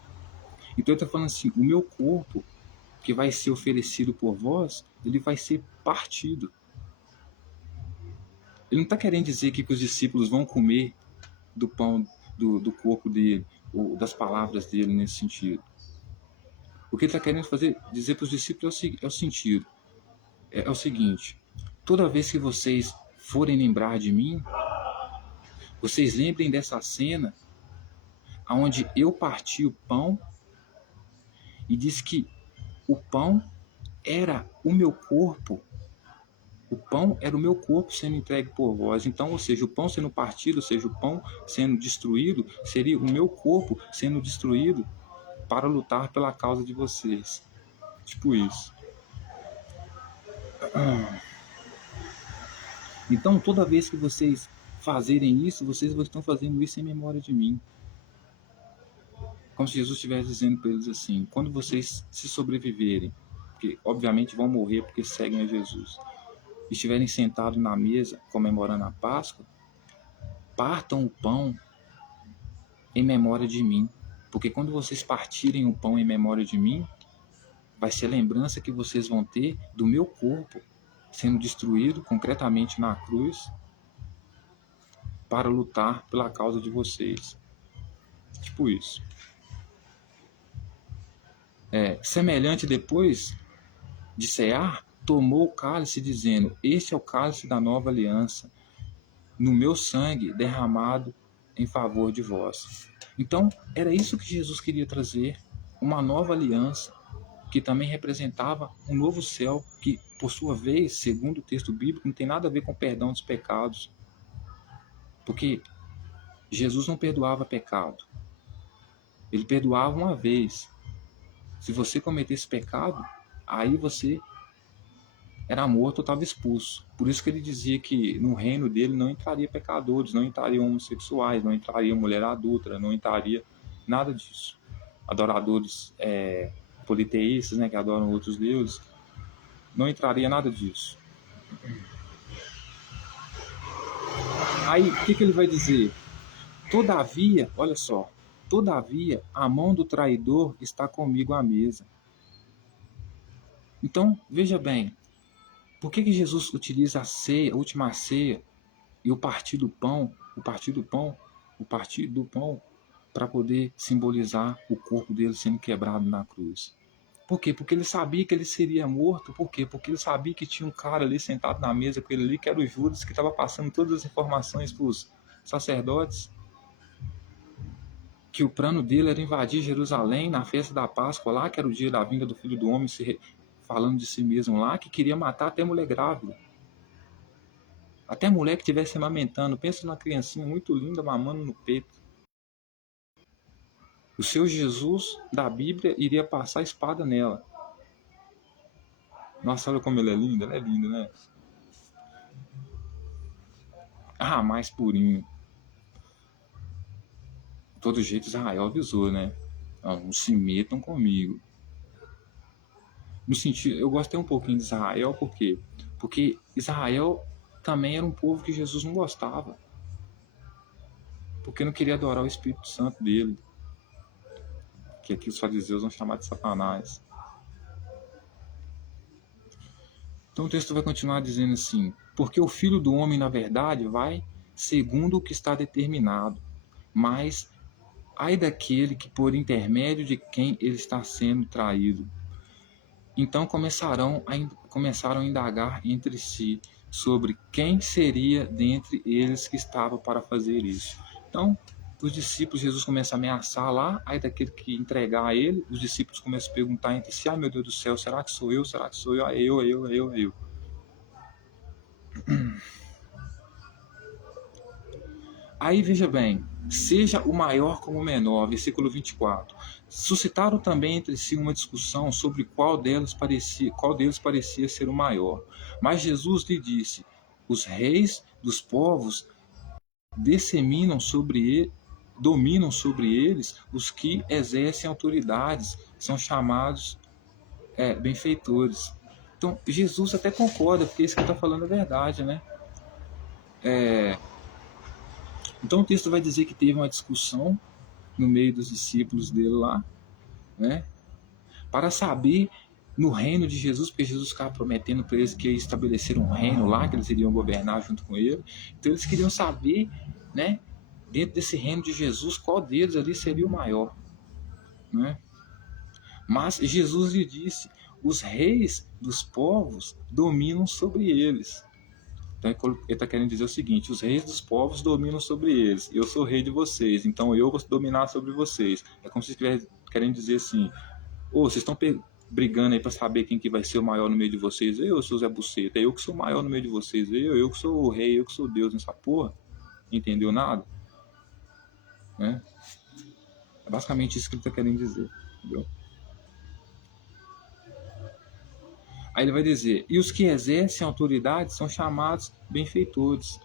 Então ele está falando assim, o meu corpo que vai ser oferecido por vós, ele vai ser partido. Ele não está querendo dizer que os discípulos vão comer do pão do corpo dele, ou das palavras dele nesse sentido. O que ele está querendo dizer para os discípulos é o sentido. É o seguinte, toda vez que vocês forem lembrar de mim, vocês lembrem dessa cena onde eu parti o pão e disse que o pão era o meu corpo. O pão era o meu corpo sendo entregue por vós. Então, ou seja, o pão sendo partido, ou seja, o pão sendo destruído, seria o meu corpo sendo destruído para lutar pela causa de vocês. Tipo isso. Então, toda vez que vocês fazerem isso, vocês estão fazendo isso em memória de mim. Como se Jesus estivesse dizendo para eles assim, quando vocês se sobreviverem, porque obviamente vão morrer porque seguem a Jesus, estiverem sentados na mesa comemorando a Páscoa, partam o pão em memória de mim. Porque quando vocês partirem o pão em memória de mim, vai ser a lembrança que vocês vão ter do meu corpo sendo destruído concretamente na cruz para lutar pela causa de vocês. Tipo isso. Semelhante depois de cear, tomou o cálice dizendo, este é o cálice da nova aliança, no meu sangue derramado em favor de vós. Então, era isso que Jesus queria trazer, uma nova aliança, que também representava um novo céu, que, por sua vez, segundo o texto bíblico, não tem nada a ver com o perdão dos pecados. Porque Jesus não perdoava pecado. Ele perdoava uma vez. Se você cometesse pecado, aí você era morto ou estava expulso. Por isso que ele dizia que no reino dele não entraria pecadores, não entrariam homossexuais, não entraria mulher adulta, não entraria nada disso. Adoradores politeístas, né, que adoram outros deuses, não entraria nada disso. Aí, o que ele vai dizer? Todavia, olha só, todavia a mão do traidor está comigo à mesa. Então, veja bem, por que Jesus utiliza a ceia, a última ceia, e o partir do pão, para poder simbolizar o corpo dele sendo quebrado na cruz? Por quê? Porque ele sabia que ele seria morto. Por quê? Porque ele sabia que tinha um cara ali sentado na mesa com ele ali, que era o Judas, que estava passando todas as informações para os sacerdotes. Que o plano dele era invadir Jerusalém na festa da Páscoa lá, que era o dia da vinda do Filho do Homem, falando de si mesmo lá, que queria matar até mulher grávida. Até mulher que estivesse amamentando. Pensa numa criancinha muito linda mamando no peito. O seu Jesus da Bíblia iria passar a espada nela. Nossa, olha como ele é lindo. Ela é linda, né? Ah, mais purinho. De todo jeito, Israel avisou, né? Não se metam comigo. No sentido, eu gostei um pouquinho de Israel, por quê? Porque Israel também era um povo que Jesus não gostava. Porque não queria adorar o Espírito Santo dele. Que aqui os fariseus vão chamar de Satanás. Então o texto vai continuar dizendo assim, porque o Filho do Homem, na verdade, vai segundo o que está determinado, mas ai daquele que por intermédio de quem ele está sendo traído. Então começaram a indagar entre si sobre quem seria dentre eles que estava para fazer isso. Então, os discípulos, Jesus começa a ameaçar lá, aí daquele que entregar a ele, os discípulos começam a perguntar entre si, ai meu Deus do céu, será que sou eu? Será que sou eu? Eu. Aí veja bem, seja o maior como o menor. Versículo 24. Suscitaram também entre si uma discussão sobre qual deles parecia ser o maior. Mas Jesus lhe disse: os reis dos povos dominam sobre eles os que exercem autoridades, são chamados benfeitores. Então, Jesus até concorda, porque isso que ele está falando é verdade, né? Então, o texto vai dizer que teve uma discussão no meio dos discípulos dele lá, né? Para saber no reino de Jesus, porque Jesus ficava prometendo para eles que ia estabelecer um reino lá, que eles iriam governar junto com ele. Então, eles queriam saber, né? Dentro desse reino de Jesus, qual deles ali seria o maior, né? Mas Jesus lhe disse: os reis dos povos dominam sobre eles. Então ele está querendo dizer o seguinte: os reis dos povos dominam sobre eles. Eu sou rei de vocês, então eu vou dominar sobre vocês. É como se estivesse querendo dizer assim: vocês estão brigando aí para saber quem que vai ser o maior no meio de vocês. Eu sou Zé Buceta, eu que sou o maior no meio de vocês. Eu que sou o rei, eu que sou Deus nessa porra. Entendeu nada? Né? É basicamente isso que ele está querendo dizer. Entendeu? Aí ele vai dizer: e os que exercem autoridade são chamados benfeitores.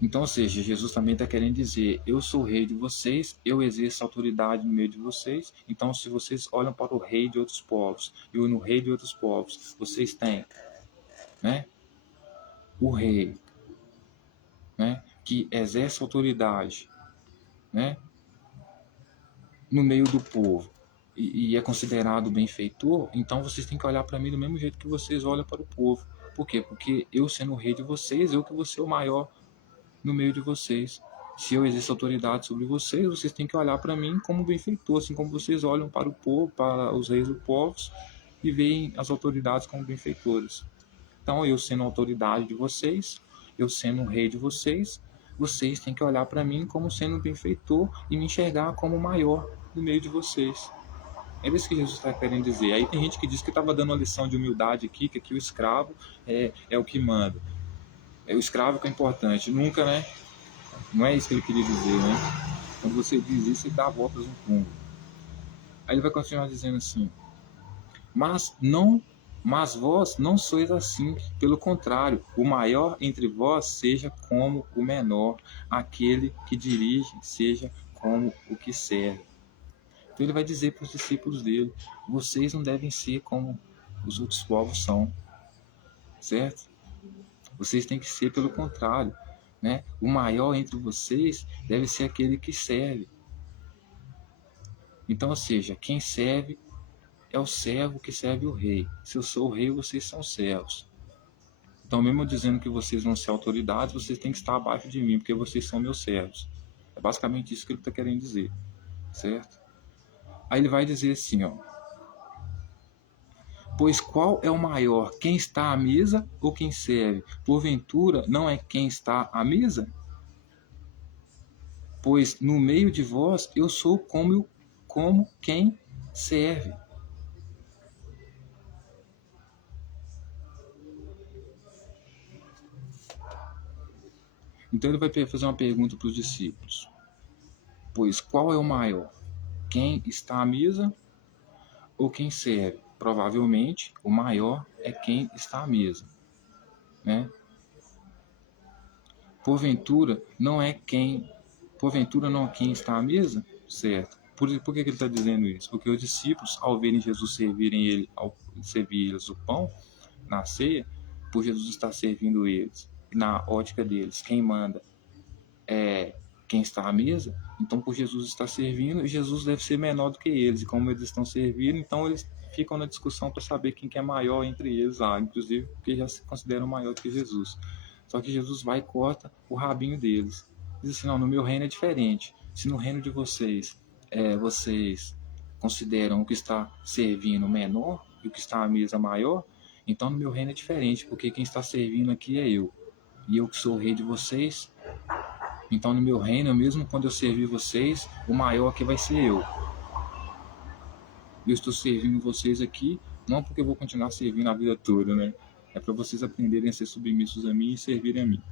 Então, ou seja, Jesus também está querendo dizer: eu sou o rei de vocês, eu exerço autoridade no meio de vocês. Então, se vocês olham para o rei de outros povos e no rei de outros povos, vocês têm, né, o rei, né, que exerce autoridade, né, no meio do povo e é considerado benfeitor. Então, vocês têm que olhar para mim do mesmo jeito que vocês olham para o povo. Por quê? Porque eu, sendo o rei de vocês, eu que vou ser o maior no meio de vocês. Se eu exerço autoridade sobre vocês, vocês têm que olhar para mim como benfeitor, assim como vocês olham para o povo, para os reis dos povos, e veem as autoridades como benfeitores. Então, eu sendo a autoridade de vocês, eu sendo o rei de vocês, vocês têm que olhar para mim como sendo um benfeitor e me enxergar como o maior no meio de vocês. É isso que Jesus está querendo dizer. Aí tem gente que diz que estava dando uma lição de humildade aqui, que aqui o escravo é o que manda. É o escravo que é importante. Nunca, né? Não é isso que ele queria dizer, né? Quando você diz isso, ele dá voltas no túmulo. Aí ele vai continuar dizendo assim: mas vós não sois assim, pelo contrário, o maior entre vós seja como o menor, aquele que dirige seja como o que serve. Então ele vai dizer para os discípulos dele: vocês não devem ser como os outros povos são, certo? Vocês têm que ser pelo contrário, né? O maior entre vocês deve ser aquele que serve. Então, ou seja, quem serve é o servo que serve o rei. Se eu sou o rei, vocês são servos. Então, mesmo dizendo que vocês vão ser autoridades, vocês têm que estar abaixo de mim, porque vocês são meus servos. É basicamente isso que ele está querendo dizer, certo? Aí ele vai dizer assim, ó: pois qual é o maior, quem está à mesa ou quem serve? Porventura, não é quem está à mesa? Pois no meio de vós eu sou como quem serve. Então ele vai fazer uma pergunta para os discípulos: pois qual é o maior? Quem está à mesa ou quem serve? Provavelmente o maior é quem está à mesa, né? Porventura não é quem está à mesa, certo? Por que ele está dizendo isso? Porque os discípulos, ao verem Jesus ao servir eles o pão na ceia, por Jesus estar servindo eles, na ótica deles, quem manda é quem está à mesa. Então, por Jesus estar servindo, Jesus deve ser menor do que eles. E como eles estão servindo, então eles ficam na discussão para saber quem que é maior entre eles lá, inclusive porque já se consideram maior do que Jesus. Só que Jesus vai e corta o rabinho deles. Diz assim: não, no meu reino é diferente. Se no reino de vocês, vocês consideram o que está servindo menor e o que está à mesa maior, então no meu reino é diferente, porque quem está servindo aqui é eu. E eu que sou o rei de vocês, então no meu reino, mesmo quando eu servir vocês, o maior aqui vai ser eu. Eu estou servindo vocês aqui, não porque eu vou continuar servindo a vida toda, né? É para vocês aprenderem a ser submissos a mim e servirem a mim.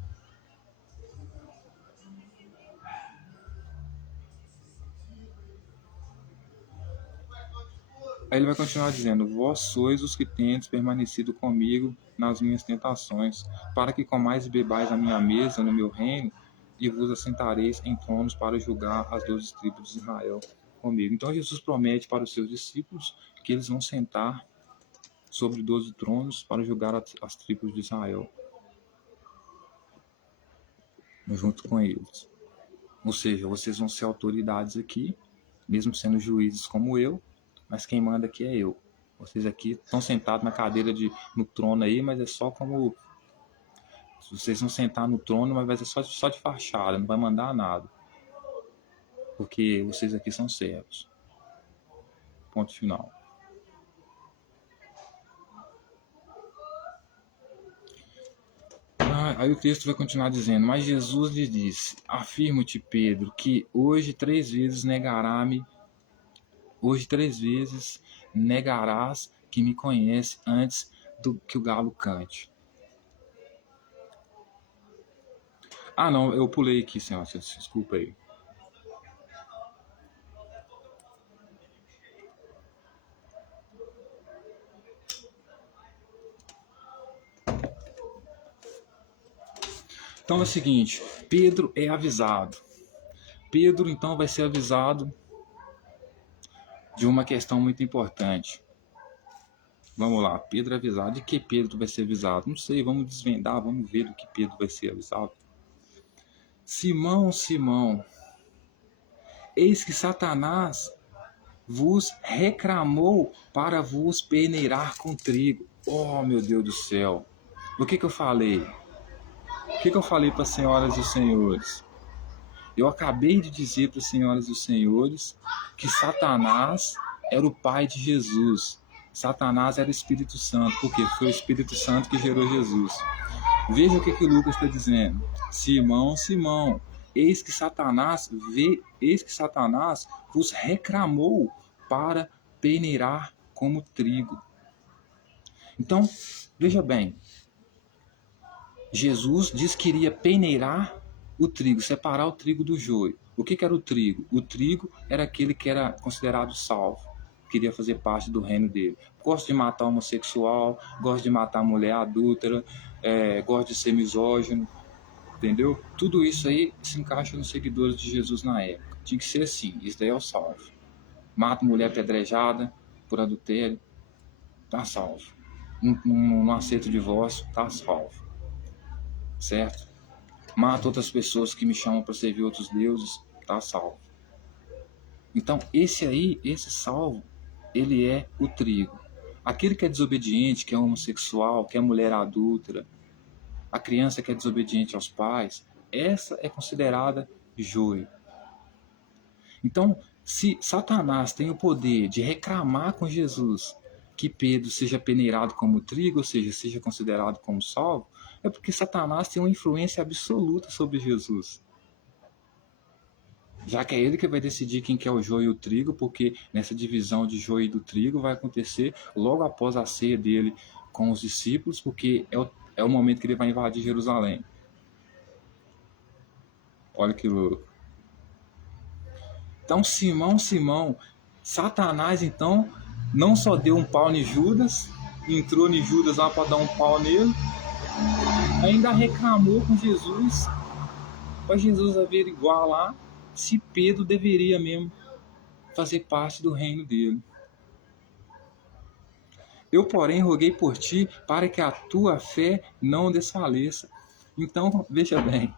Aí ele vai continuar dizendo: vós sois os que tendes permanecido comigo nas minhas tentações, para que comais e bebais a minha mesa no meu reino, e vos assentareis em tronos para julgar as 12 tribos de Israel comigo. Então Jesus promete para os seus discípulos que eles vão sentar sobre 12 tronos para julgar as tribos de Israel, junto com eles. Ou seja, vocês vão ser autoridades aqui, mesmo sendo juízes como eu, mas quem manda aqui é eu. Vocês aqui estão sentados na cadeira no trono aí, mas é só como... Vocês vão sentar no trono, mas vai ser só de fachada, não vai mandar nada. Porque vocês aqui são servos. Ponto final. Aí o texto vai continuar dizendo: mas Jesus lhe disse: afirmo-te, Pedro, que hoje 3 vezes negarás que me conhece antes do que o galo cante. Não, eu pulei aqui, senhor, desculpa aí. Então é o seguinte, Pedro é avisado. Pedro, então, vai ser avisado de uma questão muito importante. Vamos lá, Pedro é avisado. De que Pedro vai ser avisado? Não sei, vamos desvendar, vamos ver do que Pedro vai ser avisado. Simão, Simão, eis que Satanás vos reclamou para vos peneirar com trigo. Oh, meu Deus do céu. O que eu falei? O que eu falei para as senhoras e os senhores? Eu acabei de dizer para as senhoras e os senhores que Satanás era o pai de Jesus. Satanás era o Espírito Santo, porque foi o Espírito Santo que gerou Jesus. Veja o que o Lucas está dizendo. Simão, Simão, eis que Satanás vos reclamou para peneirar como trigo. Então, veja bem, Jesus disse que iria peneirar o trigo, separar o trigo do joio. O que era o trigo? O trigo era aquele que era considerado salvo, queria fazer parte do reino dele. Gosta de matar homossexual, gosta de matar mulher adúltera, gosta de ser misógino, entendeu? Tudo isso aí se encaixa nos seguidores de Jesus na época. Tinha que ser assim, isso daí é o salvo. Mata mulher apedrejada por adultério, tá salvo. Não aceita o divórcio, tá salvo. Certo? Mata outras pessoas que me chamam para servir outros deuses, tá salvo. Então, esse salvo, ele é o trigo. Aquele que é desobediente, que é homossexual, que é mulher adúltera, a criança que é desobediente aos pais, essa é considerada joio. Então, se Satanás tem o poder de reclamar com Jesus que Pedro seja peneirado como trigo, ou seja considerado como salvo, é porque Satanás tem uma influência absoluta sobre Jesus. Já que é ele que vai decidir quem que é o joio e o trigo, porque nessa divisão de joio e do trigo vai acontecer logo após a ceia dele com os discípulos, porque é o momento que ele vai invadir Jerusalém. Olha que louco. Então, Simão, Satanás, então, não só deu um pau em Judas, entrou em Judas lá para dar um pau nele, ainda reclamou com Jesus, para Jesus averiguar lá se Pedro deveria mesmo fazer parte do reino dele. Eu, porém, roguei por ti para que a tua fé não desfaleça. Então, veja bem,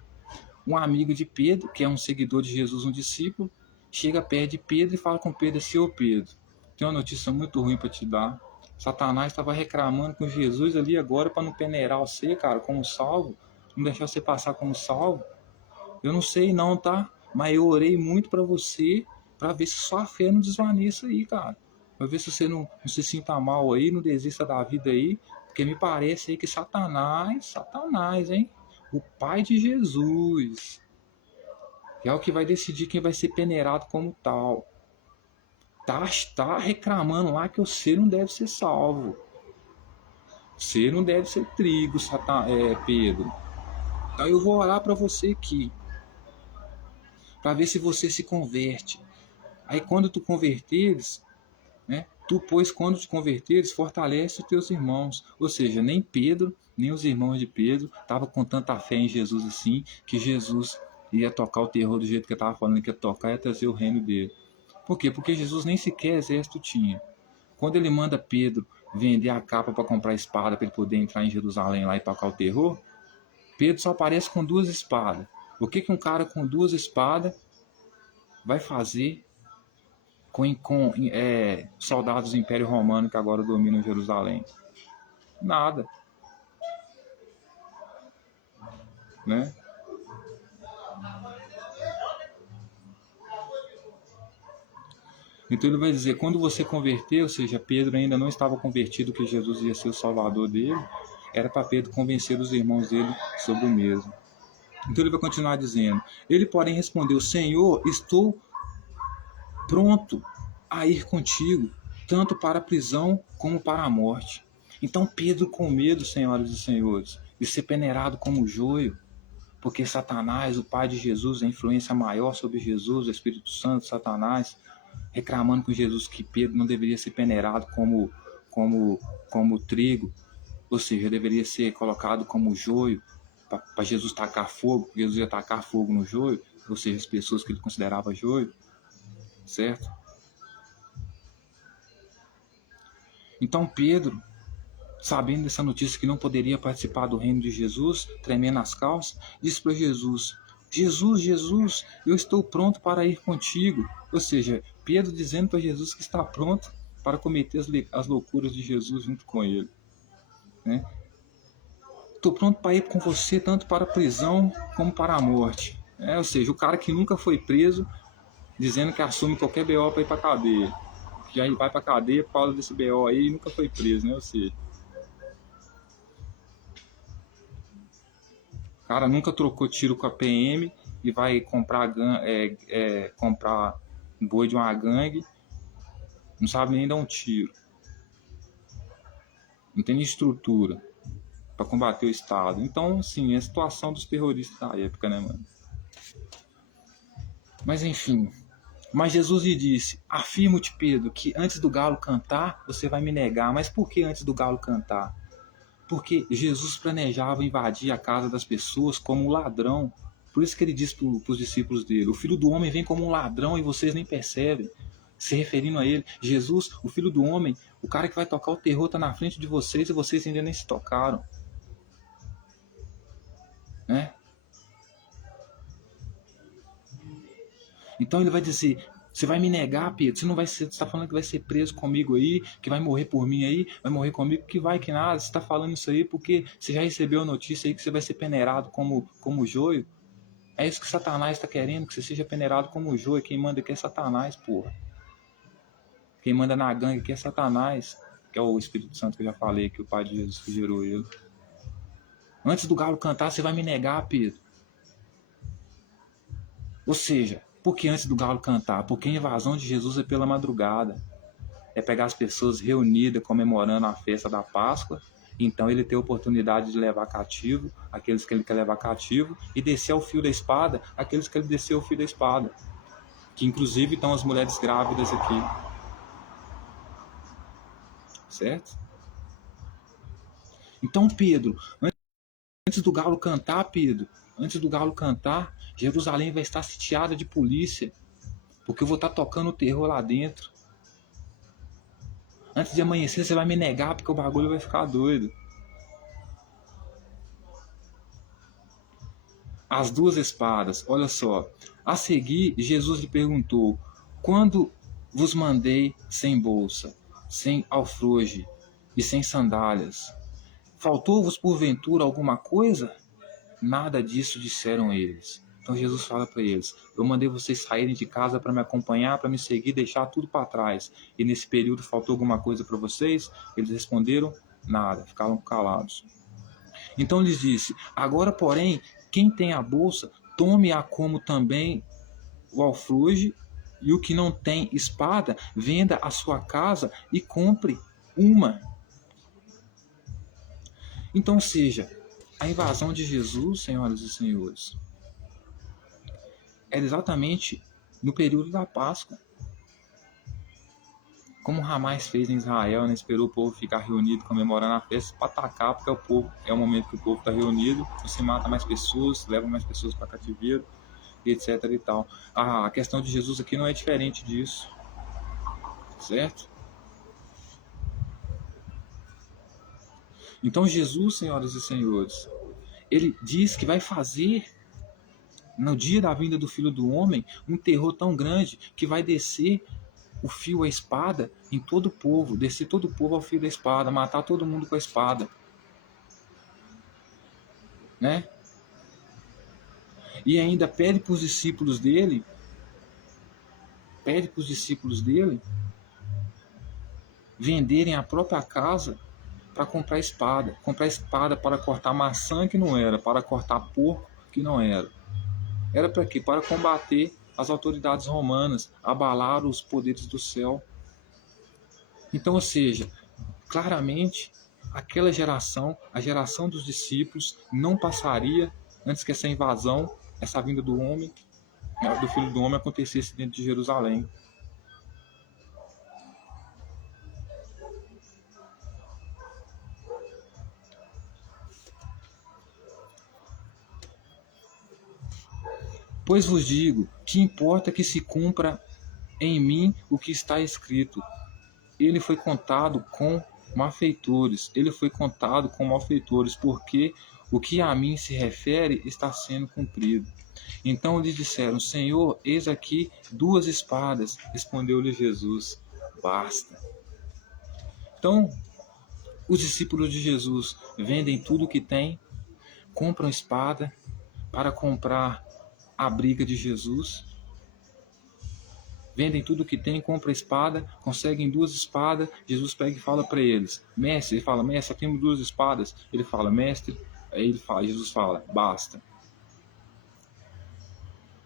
um amigo de Pedro, que é um seguidor de Jesus, um discípulo, chega perto de Pedro e fala com Pedro assim: ô Pedro, tem uma notícia muito ruim para te dar. Satanás estava reclamando com Jesus ali agora para não peneirar você, cara, como salvo, não deixar você passar como salvo. Eu não sei não, tá? Mas eu orei muito para você, para ver se sua fé não desvaneça aí, cara. Para ver se você não se sinta mal aí, não desista da vida aí, porque me parece aí que Satanás, hein? O pai de Jesus, que é o que vai decidir quem vai ser peneirado como tal, tá reclamando lá que você não deve ser salvo. Você não deve ser trigo, Pedro. Então eu vou orar para você aqui, para ver se você se converte. Aí quando tu converteres, né, Tu, pois, quando te converteres, fortalece os teus irmãos. Ou seja, nem Pedro, nem os irmãos de Pedro estavam com tanta fé em Jesus assim, que Jesus ia tocar o terror do jeito que eu estava falando que ia tocar e ia trazer o reino dele. Por quê? Porque Jesus nem sequer exército tinha. Quando ele manda Pedro vender a capa para comprar espada para ele poder entrar em Jerusalém lá e tocar o terror, Pedro só aparece com 2 espadas. O que um cara com 2 espadas vai fazer com soldados do Império Romano que agora dominam Jerusalém? Nada, né? Então ele vai dizer, quando você converter, ou seja, Pedro ainda não estava convertido que Jesus ia ser o salvador dele, era para Pedro convencer os irmãos dele sobre o mesmo. Então ele vai continuar dizendo, ele porém respondeu, Senhor, estou pronto a ir contigo, tanto para a prisão como para a morte. Então Pedro, com medo, senhoras e senhores, de ser peneirado como joio, porque Satanás, o pai de Jesus, a influência maior sobre Jesus, o Espírito Santo, Satanás, reclamando com Jesus que Pedro não deveria ser peneirado como trigo, ou seja, deveria ser colocado como joio, para Jesus tacar fogo, porque Jesus ia tacar fogo no joio, ou seja, as pessoas que ele considerava joio, certo? Então Pedro, sabendo dessa notícia que não poderia participar do reino de Jesus, tremendo as calças, disse para Jesus, Jesus, eu estou pronto para ir contigo. Ou seja, Pedro dizendo para Jesus que está pronto para cometer as loucuras de Jesus junto com ele. Né? Estou pronto para ir com você tanto para a prisão como para a morte. Ou seja, o cara que nunca foi preso, dizendo que assume qualquer BO para ir para a cadeia. Que já vai para a cadeia por causa desse BO aí e nunca foi preso, né? Ou seja, o cara nunca trocou tiro com a PM e vai comprar, comprar boi de uma gangue, não sabe nem dar um tiro. Não tem nem estrutura para combater o Estado. Então, assim, é a situação dos terroristas da época, né, mano? Mas, enfim. Mas Jesus lhe disse, afirmo-te, Pedro, que antes do galo cantar, você vai me negar. Mas por que antes do galo cantar? Porque Jesus planejava invadir a casa das pessoas como um ladrão. Por isso que ele disse para os discípulos dele, o Filho do Homem vem como um ladrão e vocês nem percebem. Se referindo a ele, Jesus, o Filho do Homem, o cara que vai tocar o terror está na frente de vocês e vocês ainda nem se tocaram. Né? Então ele vai dizer, você vai me negar, Pedro, você não vai ser, você está falando que vai ser preso comigo aí, que vai morrer por mim aí, vai morrer comigo, que vai que nada, você está falando isso aí porque você já recebeu a notícia aí que você vai ser peneirado como joio. É isso que Satanás está querendo, que você seja peneirado como joio. Quem manda aqui é Satanás, porra. Quem manda na gangue aqui é Satanás, que é o Espírito Santo que eu já falei, que o Pai de Jesus que gerou ele. Antes do galo cantar, você vai me negar, Pedro. Ou seja, por que antes do galo cantar? Porque a invasão de Jesus é pela madrugada. É pegar as pessoas reunidas comemorando a festa da Páscoa. Então ele tem a oportunidade de levar cativo aqueles que ele quer levar cativo e descer ao fio da espada aqueles que ele desceu ao fio da espada. Que inclusive estão as mulheres grávidas aqui. Certo? Então, Pedro, antes do galo cantar, Pedro, antes do galo cantar, Jerusalém vai estar sitiada de polícia, porque eu vou estar tocando o terror lá dentro. Antes de amanhecer, você vai me negar, porque o bagulho vai ficar doido. As 2 espadas, olha só. A seguir, Jesus lhe perguntou, quando vos mandei sem bolsa, sem alfroge e sem sandálias, faltou-vos porventura alguma coisa? Nada disso disseram eles. Então Jesus fala para eles, eu mandei vocês saírem de casa para me acompanhar, para me seguir, deixar tudo para trás. E nesse período faltou alguma coisa para vocês? Eles responderam, nada, ficaram calados. Então lhes disse, agora porém, quem tem a bolsa, tome-a como também o alfruge, e o que não tem espada, venda a sua casa e compre uma. Então, seja, a invasão de Jesus, senhoras e senhores, é exatamente no período da Páscoa. Como Ramais fez em Israel, né? Esperou o povo ficar reunido, comemorando a festa, para atacar, porque é o momento que o povo está reunido, você mata mais pessoas, leva mais pessoas para cativeiro, e etc. e tal. A questão de Jesus aqui não é diferente disso, certo? Então Jesus, senhoras e senhores, ele diz que vai fazer, no dia da vinda do Filho do Homem, um terror tão grande que vai descer o fio, a espada, em todo o povo, descer todo o povo ao fio da espada, matar todo mundo com a espada, né? E ainda pede para os discípulos dele, venderem a própria casa para comprar espada para cortar maçã que não era, para cortar porco que não era. Era para quê? Para combater as autoridades romanas, abalar os poderes do céu. Então, ou seja, claramente aquela geração, a geração dos discípulos, não passaria antes que essa invasão, essa vinda do homem, do Filho do Homem, acontecesse dentro de Jerusalém. Pois vos digo, que importa que se cumpra em mim o que está escrito. Ele foi contado com malfeitores, porque o que a mim se refere está sendo cumprido. Então lhe disseram: Senhor, eis aqui 2 espadas. Respondeu-lhe Jesus: basta. Então, os discípulos de Jesus vendem tudo o que têm, compram espada para comprar a briga de Jesus, vendem tudo que tem, compram espada, conseguem 2 espadas. Jesus pega e fala para eles: mestre, ele fala: mestre, temos 2 espadas. Ele fala: mestre, aí Jesus fala: basta.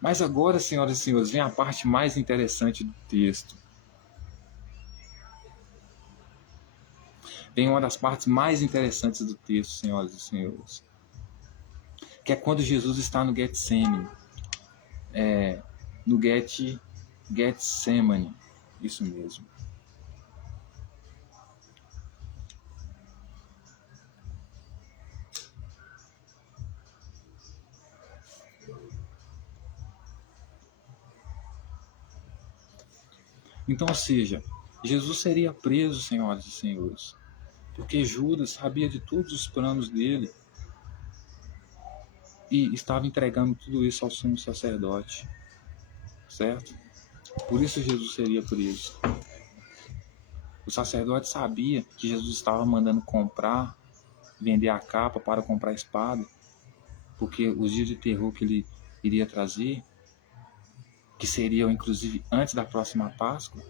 Mas agora, senhoras e senhores, vem a parte mais interessante do texto. Vem uma das partes mais interessantes do texto, senhoras e senhores, que é quando Jesus está no Getsemane, no Getsemane, isso mesmo. Então, ou seja, Jesus seria preso, senhoras e senhores, porque Judas sabia de todos os planos dele e estava entregando tudo isso ao sumo sacerdote, certo? Por isso Jesus seria preso. O sacerdote sabia que Jesus estava mandando vender a capa para comprar a espada, porque os dias de terror que ele iria trazer, que seriam inclusive antes da próxima Páscoa,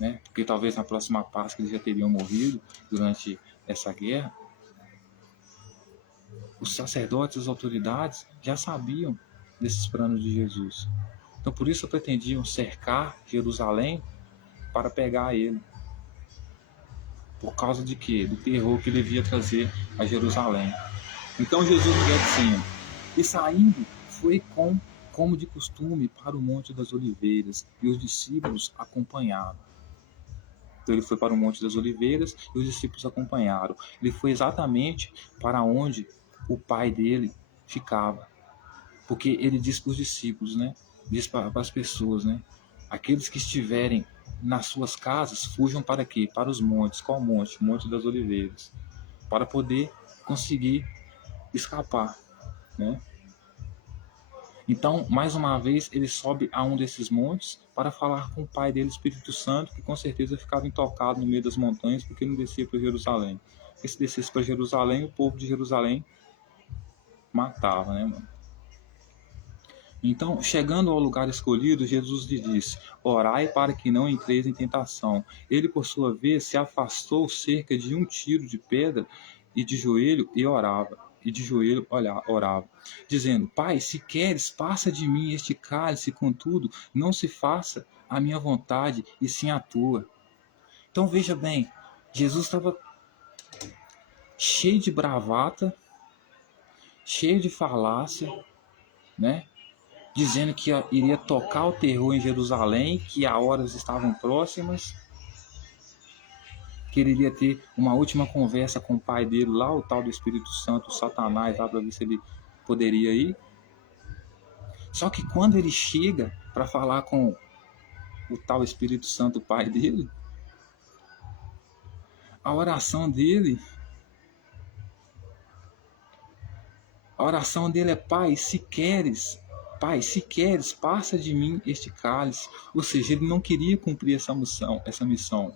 né? Porque talvez na próxima Páscoa eles já teriam morrido durante essa guerra. Os sacerdotes, as autoridades já sabiam desses planos de Jesus. Então por isso pretendiam cercar Jerusalém para pegar ele. Por causa de quê? Do terror que ele devia trazer a Jerusalém. Então Jesus no Getsemane, e saindo, foi como de costume para o Monte das Oliveiras, e os discípulos acompanharam. Então ele foi para o Monte das Oliveiras e os discípulos acompanharam. Ele foi exatamente para onde o pai dele ficava. Porque ele diz para os discípulos, né? Diz para as pessoas, né? Aqueles que estiverem nas suas casas, fujam para quê? Para os montes. Qual monte? Monte das Oliveiras. Para poder conseguir escapar, né? Então, mais uma vez, ele sobe a um desses montes para falar com o pai dele, Espírito Santo, que com certeza ficava intocado no meio das montanhas, porque não descia para Jerusalém. Porque se descesse para Jerusalém, o povo de Jerusalém matava, né, mano? Então, chegando ao lugar escolhido, Jesus lhe disse: orai para que não entreis em tentação. Ele, por sua vez, se afastou cerca de 1 tiro de pedra e de joelho orava, dizendo: Pai, se queres, passa de mim este cálice, contudo, não se faça a minha vontade, e sim a tua. Então veja bem, Jesus estava cheio de bravata, cheio de falácia, né? Dizendo que iria tocar o terror em Jerusalém, que as horas estavam próximas, quereria ter uma última conversa com o pai dele, lá o tal do Espírito Santo, o Satanás, lá para ver se ele poderia ir. Só que quando ele chega para falar com o tal Espírito Santo, o pai dele, a oração dele é: Pai, se queres, passa de mim este cálice. Ou seja, ele não queria cumprir essa missão,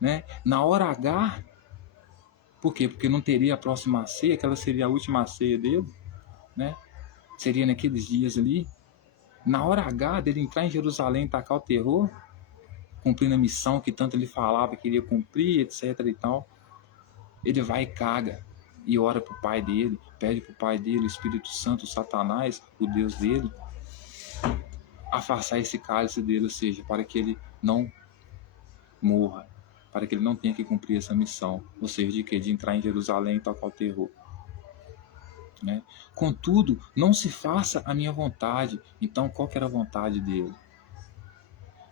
né? Na hora H, por quê? Porque não teria a próxima ceia, aquela seria a última ceia dele, né? Seria naqueles dias ali. Na hora H dele entrar em Jerusalém e tacar o terror, cumprindo a missão que tanto ele falava que queria cumprir, etc e tal, ele vai e caga e ora pro pai dele, pede pro pai dele, o Espírito Santo, o Satanás, o Deus dele, afastar esse cálice dele, ou seja, para que ele não morra, para que ele não tenha que cumprir essa missão, ou seja, de quê? De entrar em Jerusalém e tocar o terror, né? Contudo, não se faça a minha vontade. Então, qual que era a vontade dele?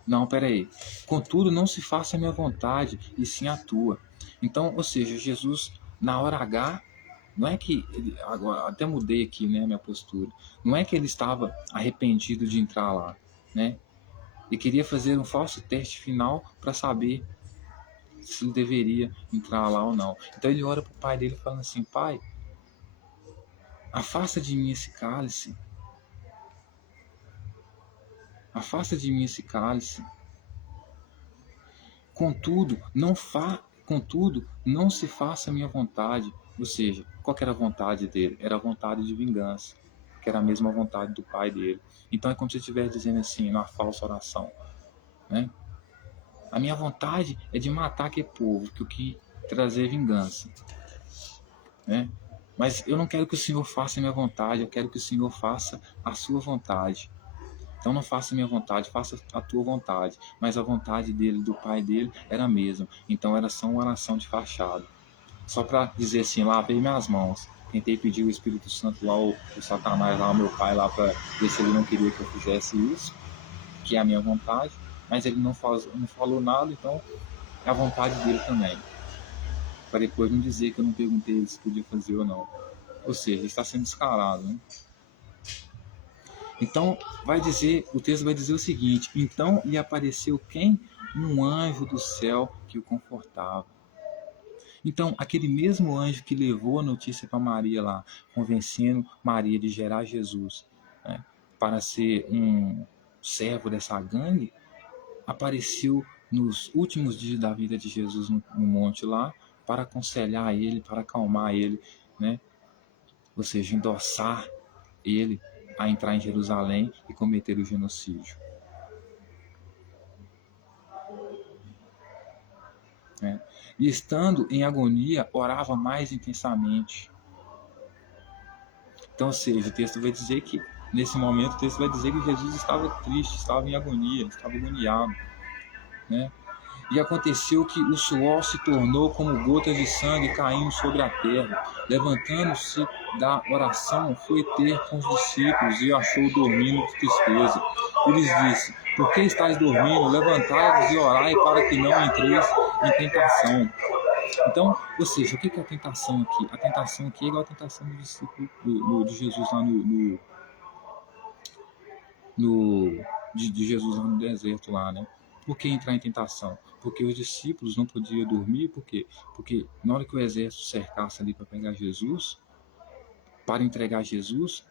Não, peraí. Contudo, não se faça a minha vontade, e sim a tua. Então, ou seja, Jesus, na hora H, não é que ele, agora até mudei aqui, né, a minha postura. Não é que ele estava arrependido de entrar lá, né? Ele queria fazer um falso teste final para saber se ele deveria entrar lá ou não. Então ele ora para o pai dele falando assim: Pai, afasta de mim esse cálice. Afasta de mim esse cálice. Contudo, não se faça a minha vontade. Ou seja, qual que era a vontade dele? Era a vontade de vingança, que era a mesma vontade do pai dele. Então é como se ele estivesse dizendo assim, numa falsa oração, né? A minha vontade é de matar aquele povo, que o que trazer vingança, né? Mas eu não quero que o Senhor faça a minha vontade, eu quero que o Senhor faça a sua vontade. Então não faça a minha vontade, faça a tua vontade. Mas a vontade dele, do pai dele, era a mesma. Então era só uma oração de fachada. Só para dizer assim, lavei minhas mãos. Tentei pedir o Espírito Santo lá, o Satanás lá, o meu pai lá, para ver se ele não queria que eu fizesse isso, que é a minha vontade. Mas ele não falou nada, então é a vontade dele também. Para depois não dizer que eu não perguntei ele se podia fazer ou não. Ou seja, está sendo descarado, né? Então, o texto vai dizer o seguinte: então lhe apareceu quem? Um anjo do céu que o confortava. Então, aquele mesmo anjo que levou a notícia para Maria lá, convencendo Maria de gerar Jesus, né, para ser um servo dessa gangue, apareceu nos últimos dias da vida de Jesus no monte lá, para aconselhar ele, para acalmar ele, né? Ou seja, endossar ele a entrar em Jerusalém e cometer o genocídio, né? E estando em agonia, orava mais intensamente. Então, ou seja, o texto vai dizer que, nesse momento, o texto vai dizer que Jesus estava triste, estava em agonia, estava agoniado, né? E aconteceu que o suor se tornou como gotas de sangue caindo sobre a terra. Levantando-se da oração, foi ter com os discípulos e achou dormindo de tristeza. E lhes disse: por que estáis dormindo? Levantai-vos e orai para que não entreis em tentação. Então, ou seja, o que é a tentação aqui? A tentação aqui é igual a tentação do discípulo de Jesus lá de Jesus lá no deserto lá, né? Por que entrar em tentação? Porque os discípulos não podiam dormir, por quê? Porque na hora que o exército cercasse ali para pegar Jesus, para entregar Jesus,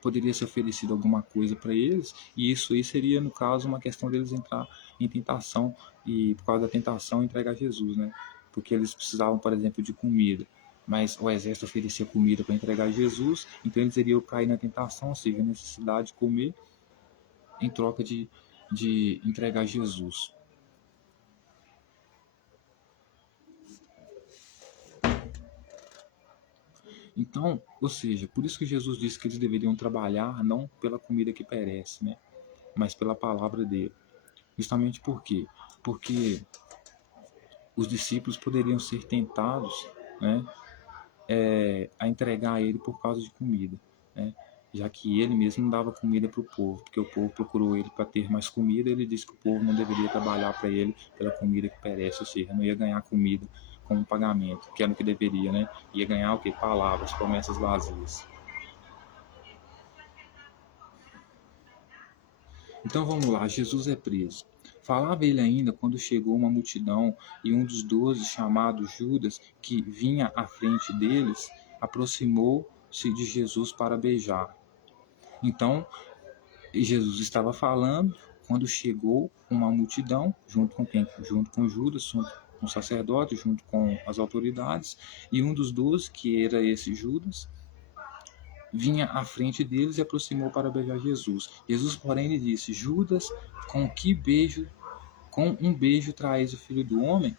poderia ser oferecido alguma coisa para eles, e isso aí seria, no caso, uma questão deles entrar em tentação, e por causa da tentação entregar Jesus, né? Porque eles precisavam, por exemplo, de comida, mas o exército oferecia comida para entregar Jesus, então eles iriam cair na tentação, ou seja, a necessidade de comer em troca de entregar Jesus. Então, ou seja, por isso que Jesus disse que eles deveriam trabalhar não pela comida que perece, né? Mas pela palavra dele. Justamente por quê? Porque os discípulos poderiam ser tentados, né, a entregar a ele por causa de comida, né? já que ele mesmo não dava comida para o povo, porque o povo procurou ele para ter mais comida, ele disse que o povo não deveria trabalhar para ele pela comida que perece, ou seja, não ia ganhar comida como pagamento, que era o que deveria, né? Ia ganhar o que? Palavras, promessas vazias. Então vamos lá, Jesus é preso. Falava ele ainda quando chegou uma multidão e um dos 12, chamado Judas, que vinha à frente deles, aproximou-se de Jesus para beijar. Então Jesus estava falando quando chegou uma multidão, junto com quem? Junto com Judas, junto com o sacerdote, junto com as autoridades, e um dos 12, que era esse Judas, vinha à frente deles e aproximou para beijar Jesus. Jesus, porém, lhe disse: Judas, com um beijo traz o Filho do Homem?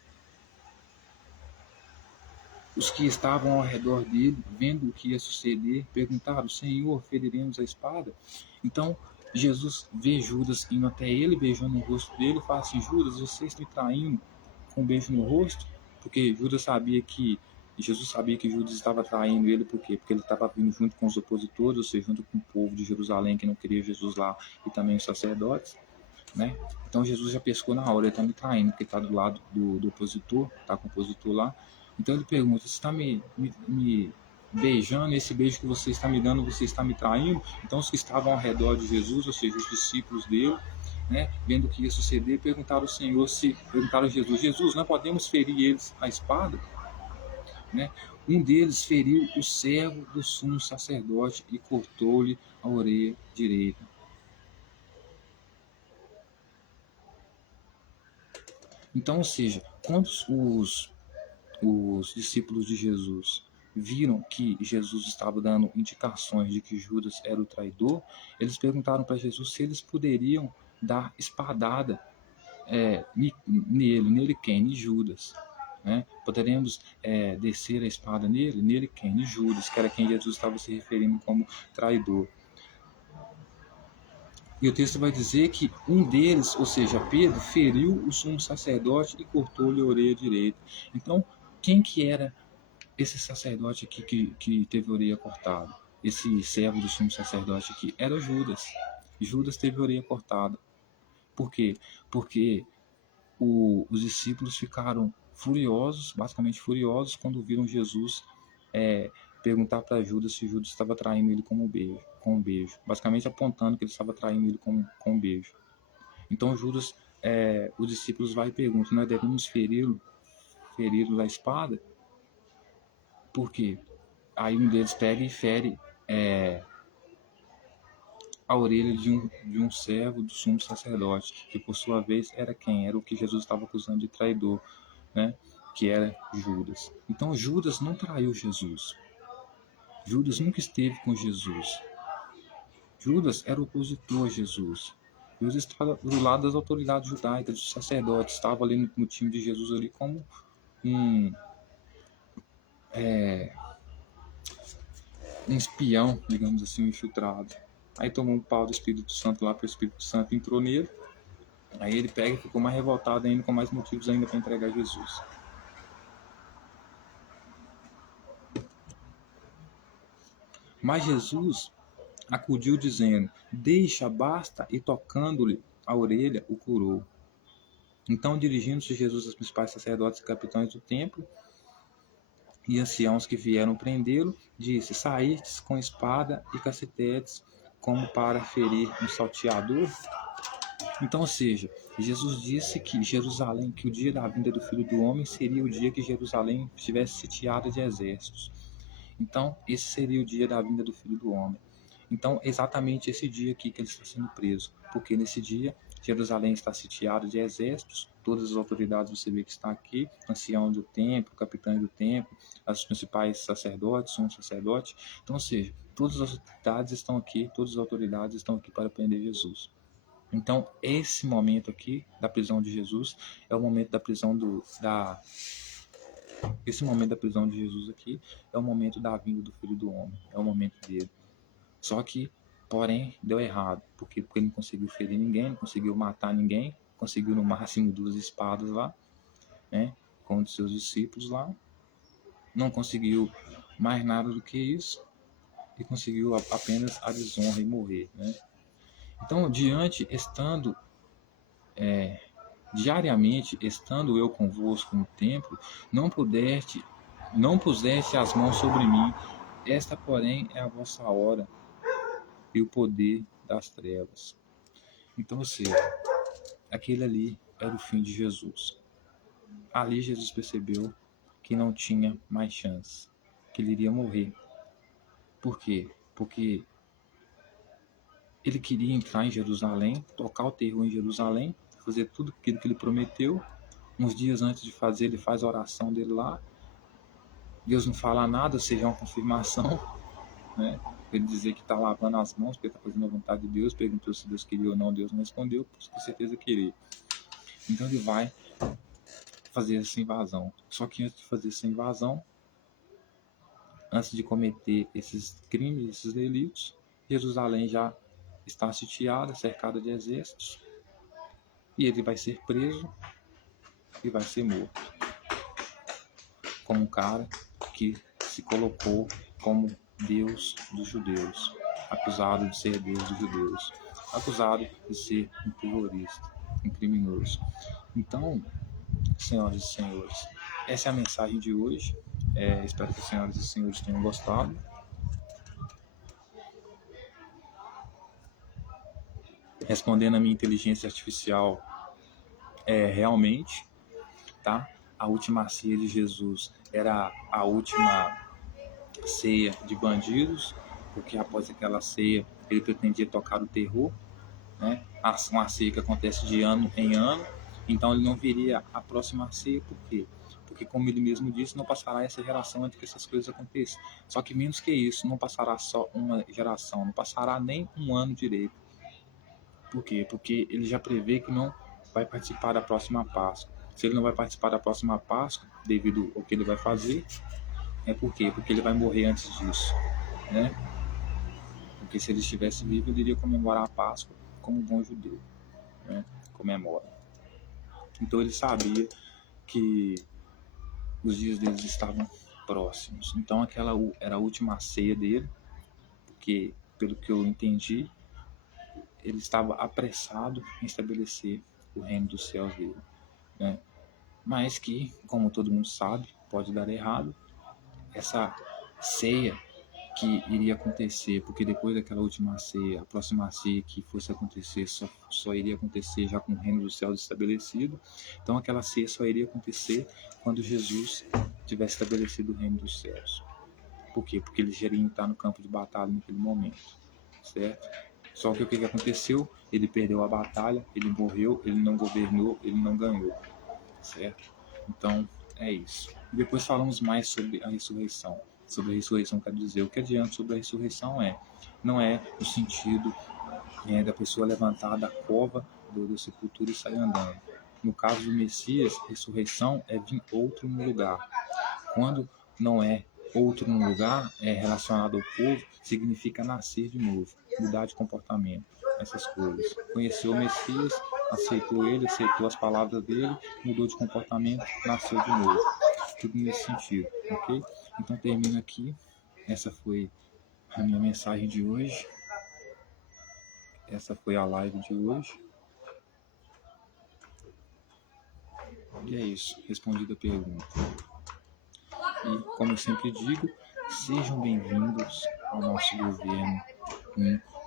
Os que estavam ao redor dele, vendo o que ia suceder, perguntaram: Senhor, feriremos a espada? Então Jesus vê Judas indo até ele, beijando o rosto dele, e fala assim: Judas, você está me traindo com um beijo no rosto? Porque Jesus sabia que Judas estava traindo ele, por quê? Porque ele estava vindo junto com os opositores, ou seja, junto com o povo de Jerusalém que não queria Jesus lá, e também os sacerdotes, né? Então Jesus já pescou na hora, ele está me traindo, porque está do lado do opositor, está com o opositor lá. Então ele pergunta: você está me beijando, esse beijo que você está me dando, você está me traindo? Então os que estavam ao redor de Jesus, ou seja, os discípulos dele, né, vendo o que ia suceder, perguntaram perguntaram a Jesus: Jesus, não podemos ferir eles a espada? Né? Um deles feriu o servo do sumo sacerdote e cortou-lhe a orelha direita. Então, ou seja, quando os discípulos de Jesus viram que Jesus estava dando indicações de que Judas era o traidor, eles perguntaram para Jesus se eles poderiam dar espadada nele quem? Em Judas. Né? Poderemos descer a espada nele quem? Em Judas, que era quem Jesus estava se referindo como traidor. E o texto vai dizer que um deles, ou seja, Pedro, feriu o sumo sacerdote e cortou-lhe a orelha direita. Então, quem que era esse sacerdote aqui que teve a orelha cortada? Esse servo do sumo sacerdote aqui era Judas. Judas teve a orelha cortada. Por quê? Porque os discípulos ficaram furiosos, basicamente furiosos, quando viram Jesus perguntar para Judas se Judas estava traindo ele com um beijo, basicamente apontando que ele estava traindo ele com um beijo. Então Judas, os discípulos vai e perguntam: nós devemos feri-lo da espada? Por quê? Aí um deles pega e fere a orelha de um servo do sumo sacerdote, que por sua vez era quem? Era o que Jesus estava acusando de traidor, né? Que era Judas. Então Judas não traiu Jesus. Judas nunca esteve com Jesus. Judas era opositor a Jesus. Judas estava do lado das autoridades judaicas, dos sacerdotes, estava ali no time de Jesus ali como um espião, digamos assim, um infiltrado. Aí tomou um pau do Espírito Santo lá, para o Espírito Santo entrou nele. Aí ele pega e ficou mais revoltado ainda, com mais motivos ainda para entregar Jesus. Mas Jesus acudiu dizendo: deixa, basta, e tocando-lhe a orelha, o curou. Então, dirigindo-se Jesus aos principais sacerdotes e capitães do templo e anciãos que vieram prendê-lo, disse: saístes com espada e cacetetes como para ferir um salteador? Então, ou seja, Jesus disse que Jerusalém, que o dia da vinda do Filho do Homem seria o dia que Jerusalém estivesse sitiada de exércitos. Então, esse seria o dia da vinda do Filho do Homem. Então, exatamente esse dia aqui que ele está sendo preso, porque nesse dia Jerusalém está sitiada de exércitos, todas as autoridades você vê que está aqui, ancião do templo, capitães do templo, os principais sacerdotes, um sacerdote. Então, ou seja, todas as autoridades estão aqui, todas as autoridades estão aqui para prender Jesus. Então, esse momento aqui da prisão de Jesus é o momento da prisão esse momento da prisão de Jesus aqui é o momento da vinda do Filho do Homem, é o momento dele. Só que, porém, deu errado, porque ele não conseguiu ferir ninguém, não conseguiu matar ninguém, conseguiu no máximo 2 espadas lá, né, com os seus discípulos lá, não conseguiu mais nada do que isso, e conseguiu apenas a desonra e morrer, né? Então, diariamente, estando eu convosco no templo, não puseste as mãos sobre mim. Esta, porém, é a vossa hora e o poder das trevas. Então, ou seja, aquele ali era o fim de Jesus. Ali Jesus percebeu que não tinha mais chance, que ele iria morrer. Por quê? Porque ele queria entrar em Jerusalém, tocar o terror em Jerusalém, fazer tudo aquilo que ele prometeu. Uns dias antes de fazer, ele faz a oração dele lá. Deus não fala nada, ou seja, é uma confirmação, né? Ele dizer que está lavando as mãos, porque está fazendo a vontade de Deus, perguntou se Deus queria ou não, Deus não respondeu, com certeza queria. Então ele vai fazer essa invasão. Só que antes de fazer essa invasão, antes de cometer esses crimes, esses delitos, Jerusalém já está sitiada, cercada de exércitos, e ele vai ser preso e vai ser morto. Como um cara que se colocou como Deus dos judeus, acusado de ser Deus dos judeus, acusado de ser um terrorista, um criminoso. Então, senhoras e senhores, essa é a mensagem de hoje. Espero que as senhoras e senhores tenham gostado. Respondendo a minha inteligência artificial, realmente, tá? A última ceia de Jesus era a última ceia de bandidos, porque após aquela ceia ele pretendia tocar o terror, né? Uma ceia que acontece de ano em ano, então ele não viria a próxima ceia. Por quê? Porque, como ele mesmo disse, não passará essa geração antes que essas coisas aconteçam. Só que menos que isso, não passará só uma geração, não passará nem um ano direito. Por quê? Porque ele já prevê que não vai participar da próxima Páscoa. Se ele não vai participar da próxima Páscoa, devido ao que ele vai fazer, por quê? Porque ele vai morrer antes disso, né? Porque se ele estivesse vivo, ele iria comemorar a Páscoa como um bom judeu, né? Comemora. Então ele sabia que os dias deles estavam próximos. Então aquela era a última ceia dele, porque, pelo que eu entendi, ele estava apressado em estabelecer o reino dos céus dele, né? Mas que, como todo mundo sabe, pode dar errado. Essa ceia que iria acontecer, porque depois daquela última ceia, a próxima ceia que fosse acontecer só iria acontecer já com o reino dos céus estabelecido. Então aquela ceia só iria acontecer quando Jesus tivesse estabelecido o reino dos céus. Por quê? Porque ele já iria estar no campo de batalha naquele momento, certo? Só que o que aconteceu? Ele perdeu a batalha, ele morreu, ele não governou, ele não ganhou, certo? Então é isso. E depois falamos mais sobre a ressurreição. Sobre a ressurreição, quer dizer, o que adianta sobre a ressurreição não é no sentido da pessoa levantar da cova do sepultura e sair andando. No caso do Messias, ressurreição é vir outro no lugar. Quando não é outro no lugar, é relacionado ao povo, significa nascer de novo, mudar de comportamento, essas coisas. Conheceu o Messias, aceitou ele, aceitou as palavras dele, mudou de comportamento, nasceu de novo. Tudo nesse sentido, ok? Então termino aqui. Essa foi a minha mensagem de hoje. Essa foi a live de hoje. E é isso, respondida a pergunta. E, como eu sempre digo, sejam bem-vindos ao nosso governo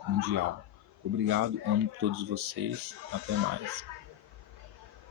mundial. Obrigado, amo todos vocês. Até mais.